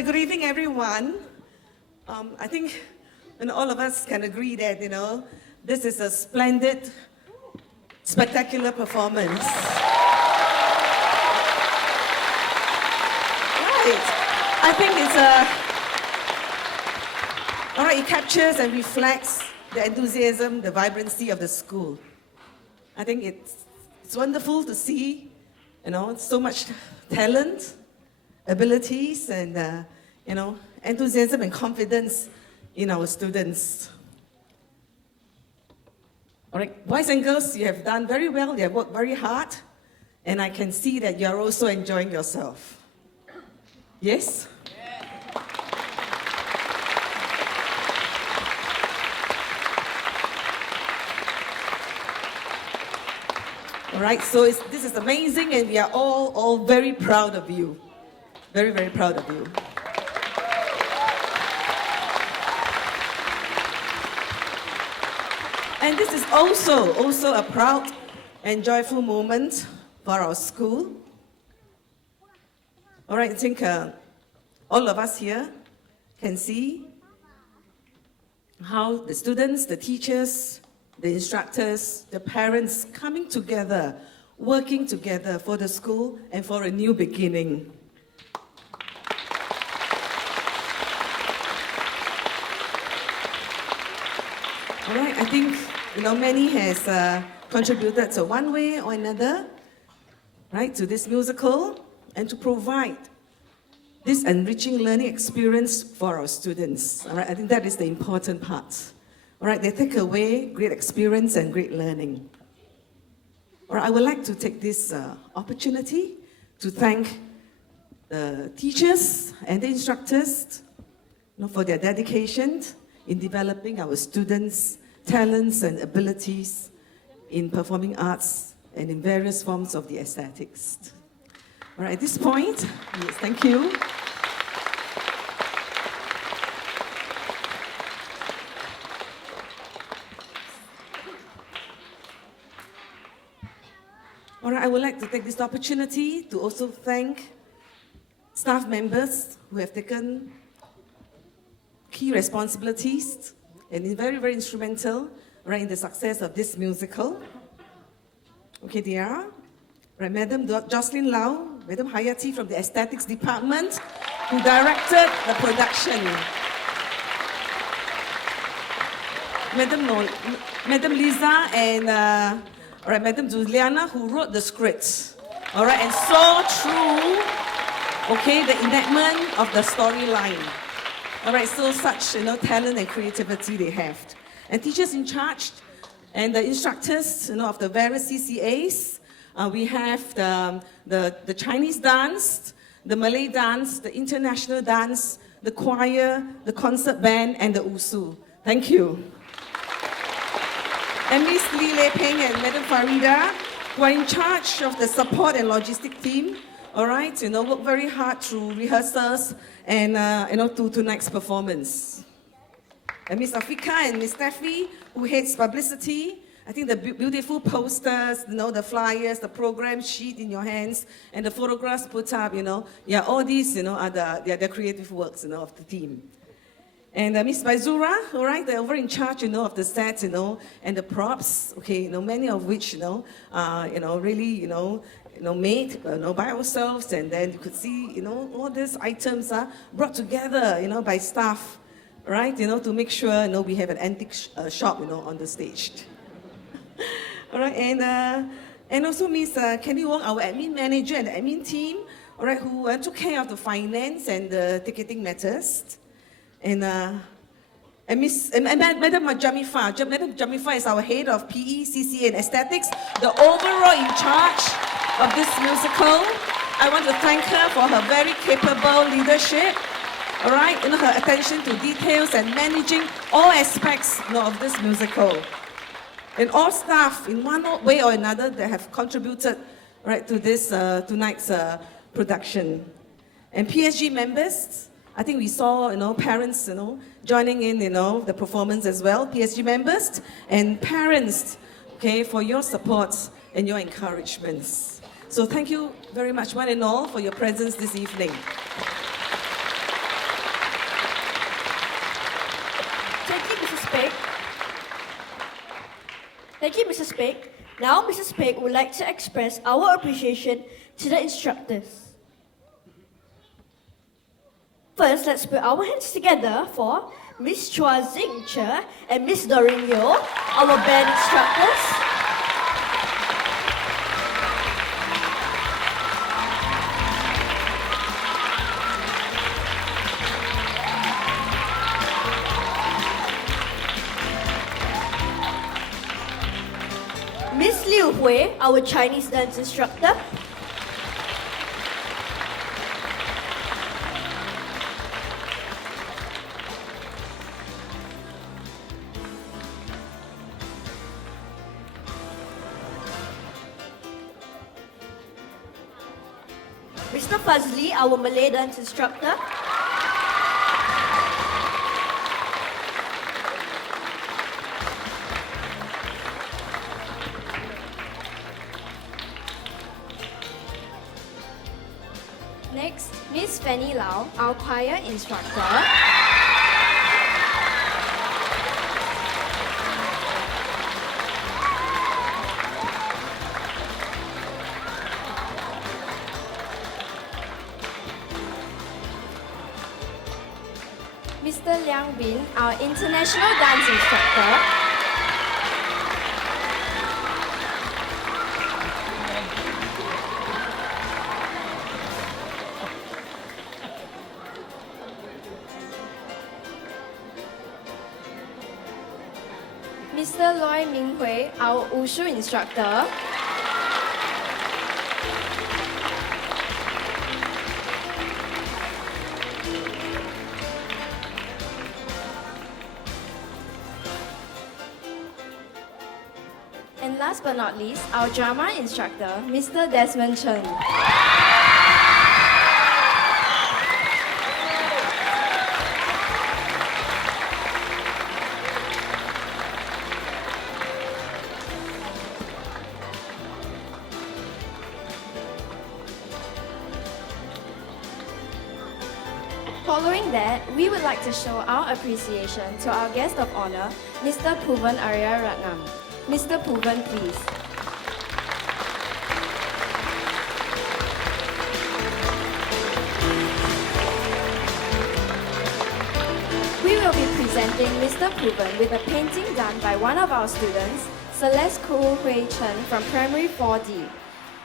Good evening, everyone. I think all of us can agree that, this is a splendid, spectacular performance. Right. I think it captures and reflects the enthusiasm, the vibrancy of the school. I think it's wonderful to see, so much talent, abilities, and enthusiasm and confidence in our students. All right, boys and girls, you have done very well. You have worked very hard, and I can see that you are also enjoying yourself. Yes? All right, so this is amazing, and we are all very proud of you. Very, very proud of you. And this is also a proud and joyful moment for our school. All right, I think all of us here can see how the students, the teachers, the instructors, the parents coming together, working together for the school and for a new beginning. All right, I think many has contributed so one way or another, right, to this musical and to provide this enriching learning experience for our students. All right, I think that is the important part. All right, they take away great experience and great learning. All right, I would like to take this opportunity to thank the teachers and the instructors for their dedication in developing our students' talents and abilities in performing arts and in various forms of the aesthetics. All right, at this point, yes, thank you. All right, I would like to take this opportunity to also thank staff members who have taken key responsibilities and is very, very instrumental, right, in the success of this musical. Okay, they are, right, Madam Jocelyn Lau, Madam Hayati from the Aesthetics Department, who directed the production. Madam Lisa and Madam Juliana, who wrote the scripts. All right, and saw through, the enactment of the storyline. All right, so such talent and creativity they have. And teachers in charge and the instructors of the various CCAs. We have the Chinese dance, the Malay dance, the international dance, the choir, the concert band, and the USU. Thank you. And Miss Lee Lei Peng and Madam Farida, who are in charge of the support and logistic team. All right, work very hard through rehearsals and to tonight's performance. And Miss Afika and Miss Steffi, who heads publicity, I think the beautiful posters, the flyers, the program sheet in your hands, and the photographs put up, yeah, all these, are the creative works, of the team. And Miss Baizura, all right, they're over in charge, of the sets, and the props, okay, many of which, really, made, by ourselves, and then you could see, all these items are brought together, by staff, right, to make sure, we have an antique shop, on the stage. All right, and also Miss Kenny Wong, our admin manager and the admin team, all right, who took care of the finance and the ticketing matters. And Madam Jamifa. Madam Jamifa is our head of PE, CCA, and aesthetics, the overall in charge of this musical. I want to thank her for her very capable leadership, all right, her attention to details and managing all aspects of this musical. And all staff, in one way or another, that have contributed, right, to this tonight's production. And PSG members, I think we saw, parents, joining in, the performance as well. PSG members and parents, okay, for your support and your encouragements. So thank you very much, one and all, for your presence this evening. Thank you, Mrs. Peck. Thank you, Mrs. Peck. Now, Mrs. Peck would like to express our appreciation to the instructors. First, let's put our hands together for Miss Chua Zing Che and Miss Doreen Yeo, our band instructors. Miss Liu Hui, our Chinese dance instructor. Mr. Fazli, our Malay dance instructor. Next, Miss Fanny Lau, our choir instructor. Mr. Liang Bin, our international dance instructor. Mr. Loy Ming Hui, our Wushu instructor. And last but not least, our drama instructor, Mr. Desmond Chen. Following that, we would like to show our appreciation to our guest of honor, Mr. Puvan Arya Ratnam. Mr. Puvan, please. We will be presenting Mr. Puvan with a painting done by one of our students, Celeste Koh Hui Chen from Primary 4D.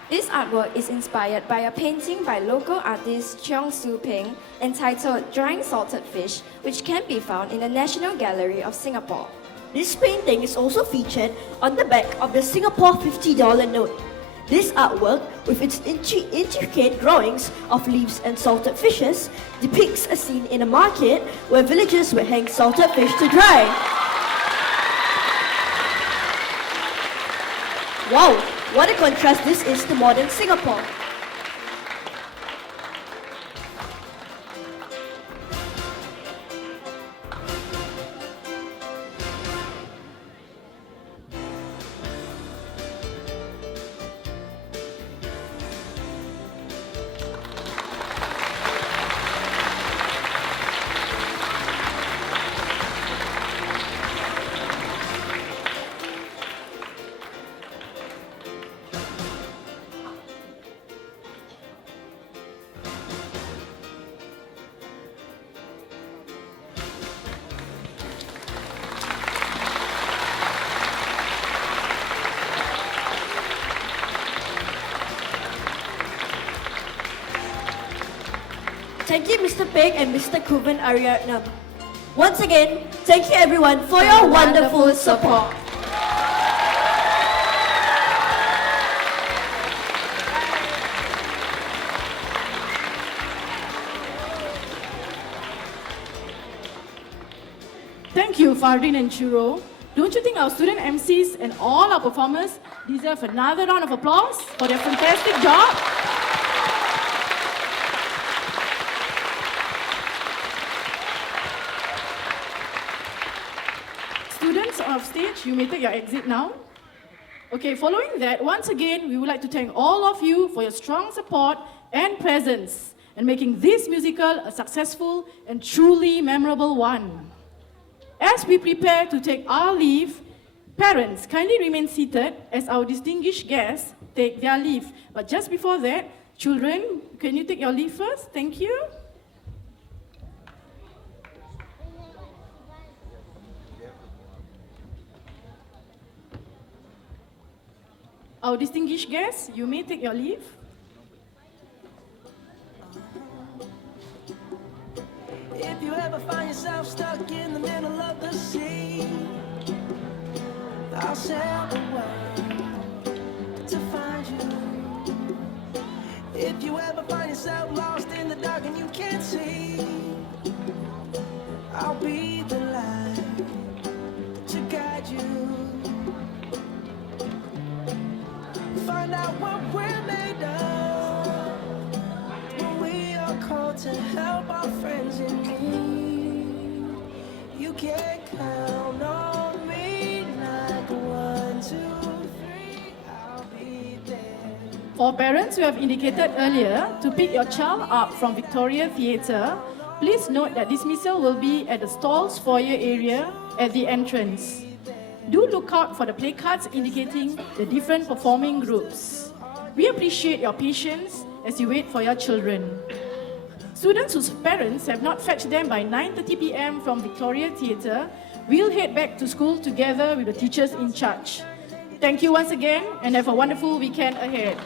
This artwork is inspired by a painting by local artist Cheong Su Ping entitled Drawing Salted Fish, which can be found in the National Gallery of Singapore. This painting is also featured on the back of the Singapore $50 note. This artwork, with its intricate drawings of leaves and salted fishes, depicts a scene in a market where villagers will hang salted fish to dry. Wow, what a contrast this is to modern Singapore. Thank you, Mr. Peg and Mr. Kuvan Ariadnam. Once again, thank you everyone for your wonderful support. Thank you, Fardin and Churo. Don't you think our student MCs and all our performers deserve another round of applause for their fantastic job? Students on stage, you may take your exit now. Okay, following that, once again, we would like to thank all of you for your strong support and presence in making this musical a successful and truly memorable one. As we prepare to take our leave, parents, kindly remain seated as our distinguished guests take their leave. But just before that, children, can you take your leave first? Thank you. Our distinguished guests, you may take your leave. If you ever find yourself stuck in the middle of the sea, I'll sail the world to find you. If you ever find yourself lost in the dark and you can't see, I'll be the light to guide you. Find out what we're made of when we are called to help our friends in need. You can count on me like 1, 2, 3, I'll be there. For parents who have indicated earlier to pick your child up from Victoria Theatre, please note that dismissal will be at the stalls foyer area at the entrance. Do look out for the placards indicating the different performing groups. We appreciate your patience as you wait for your children. Students whose parents have not fetched them by 9:30 p.m. from Victoria Theatre will head back to school together with the teachers in charge. Thank you once again and have a wonderful weekend ahead.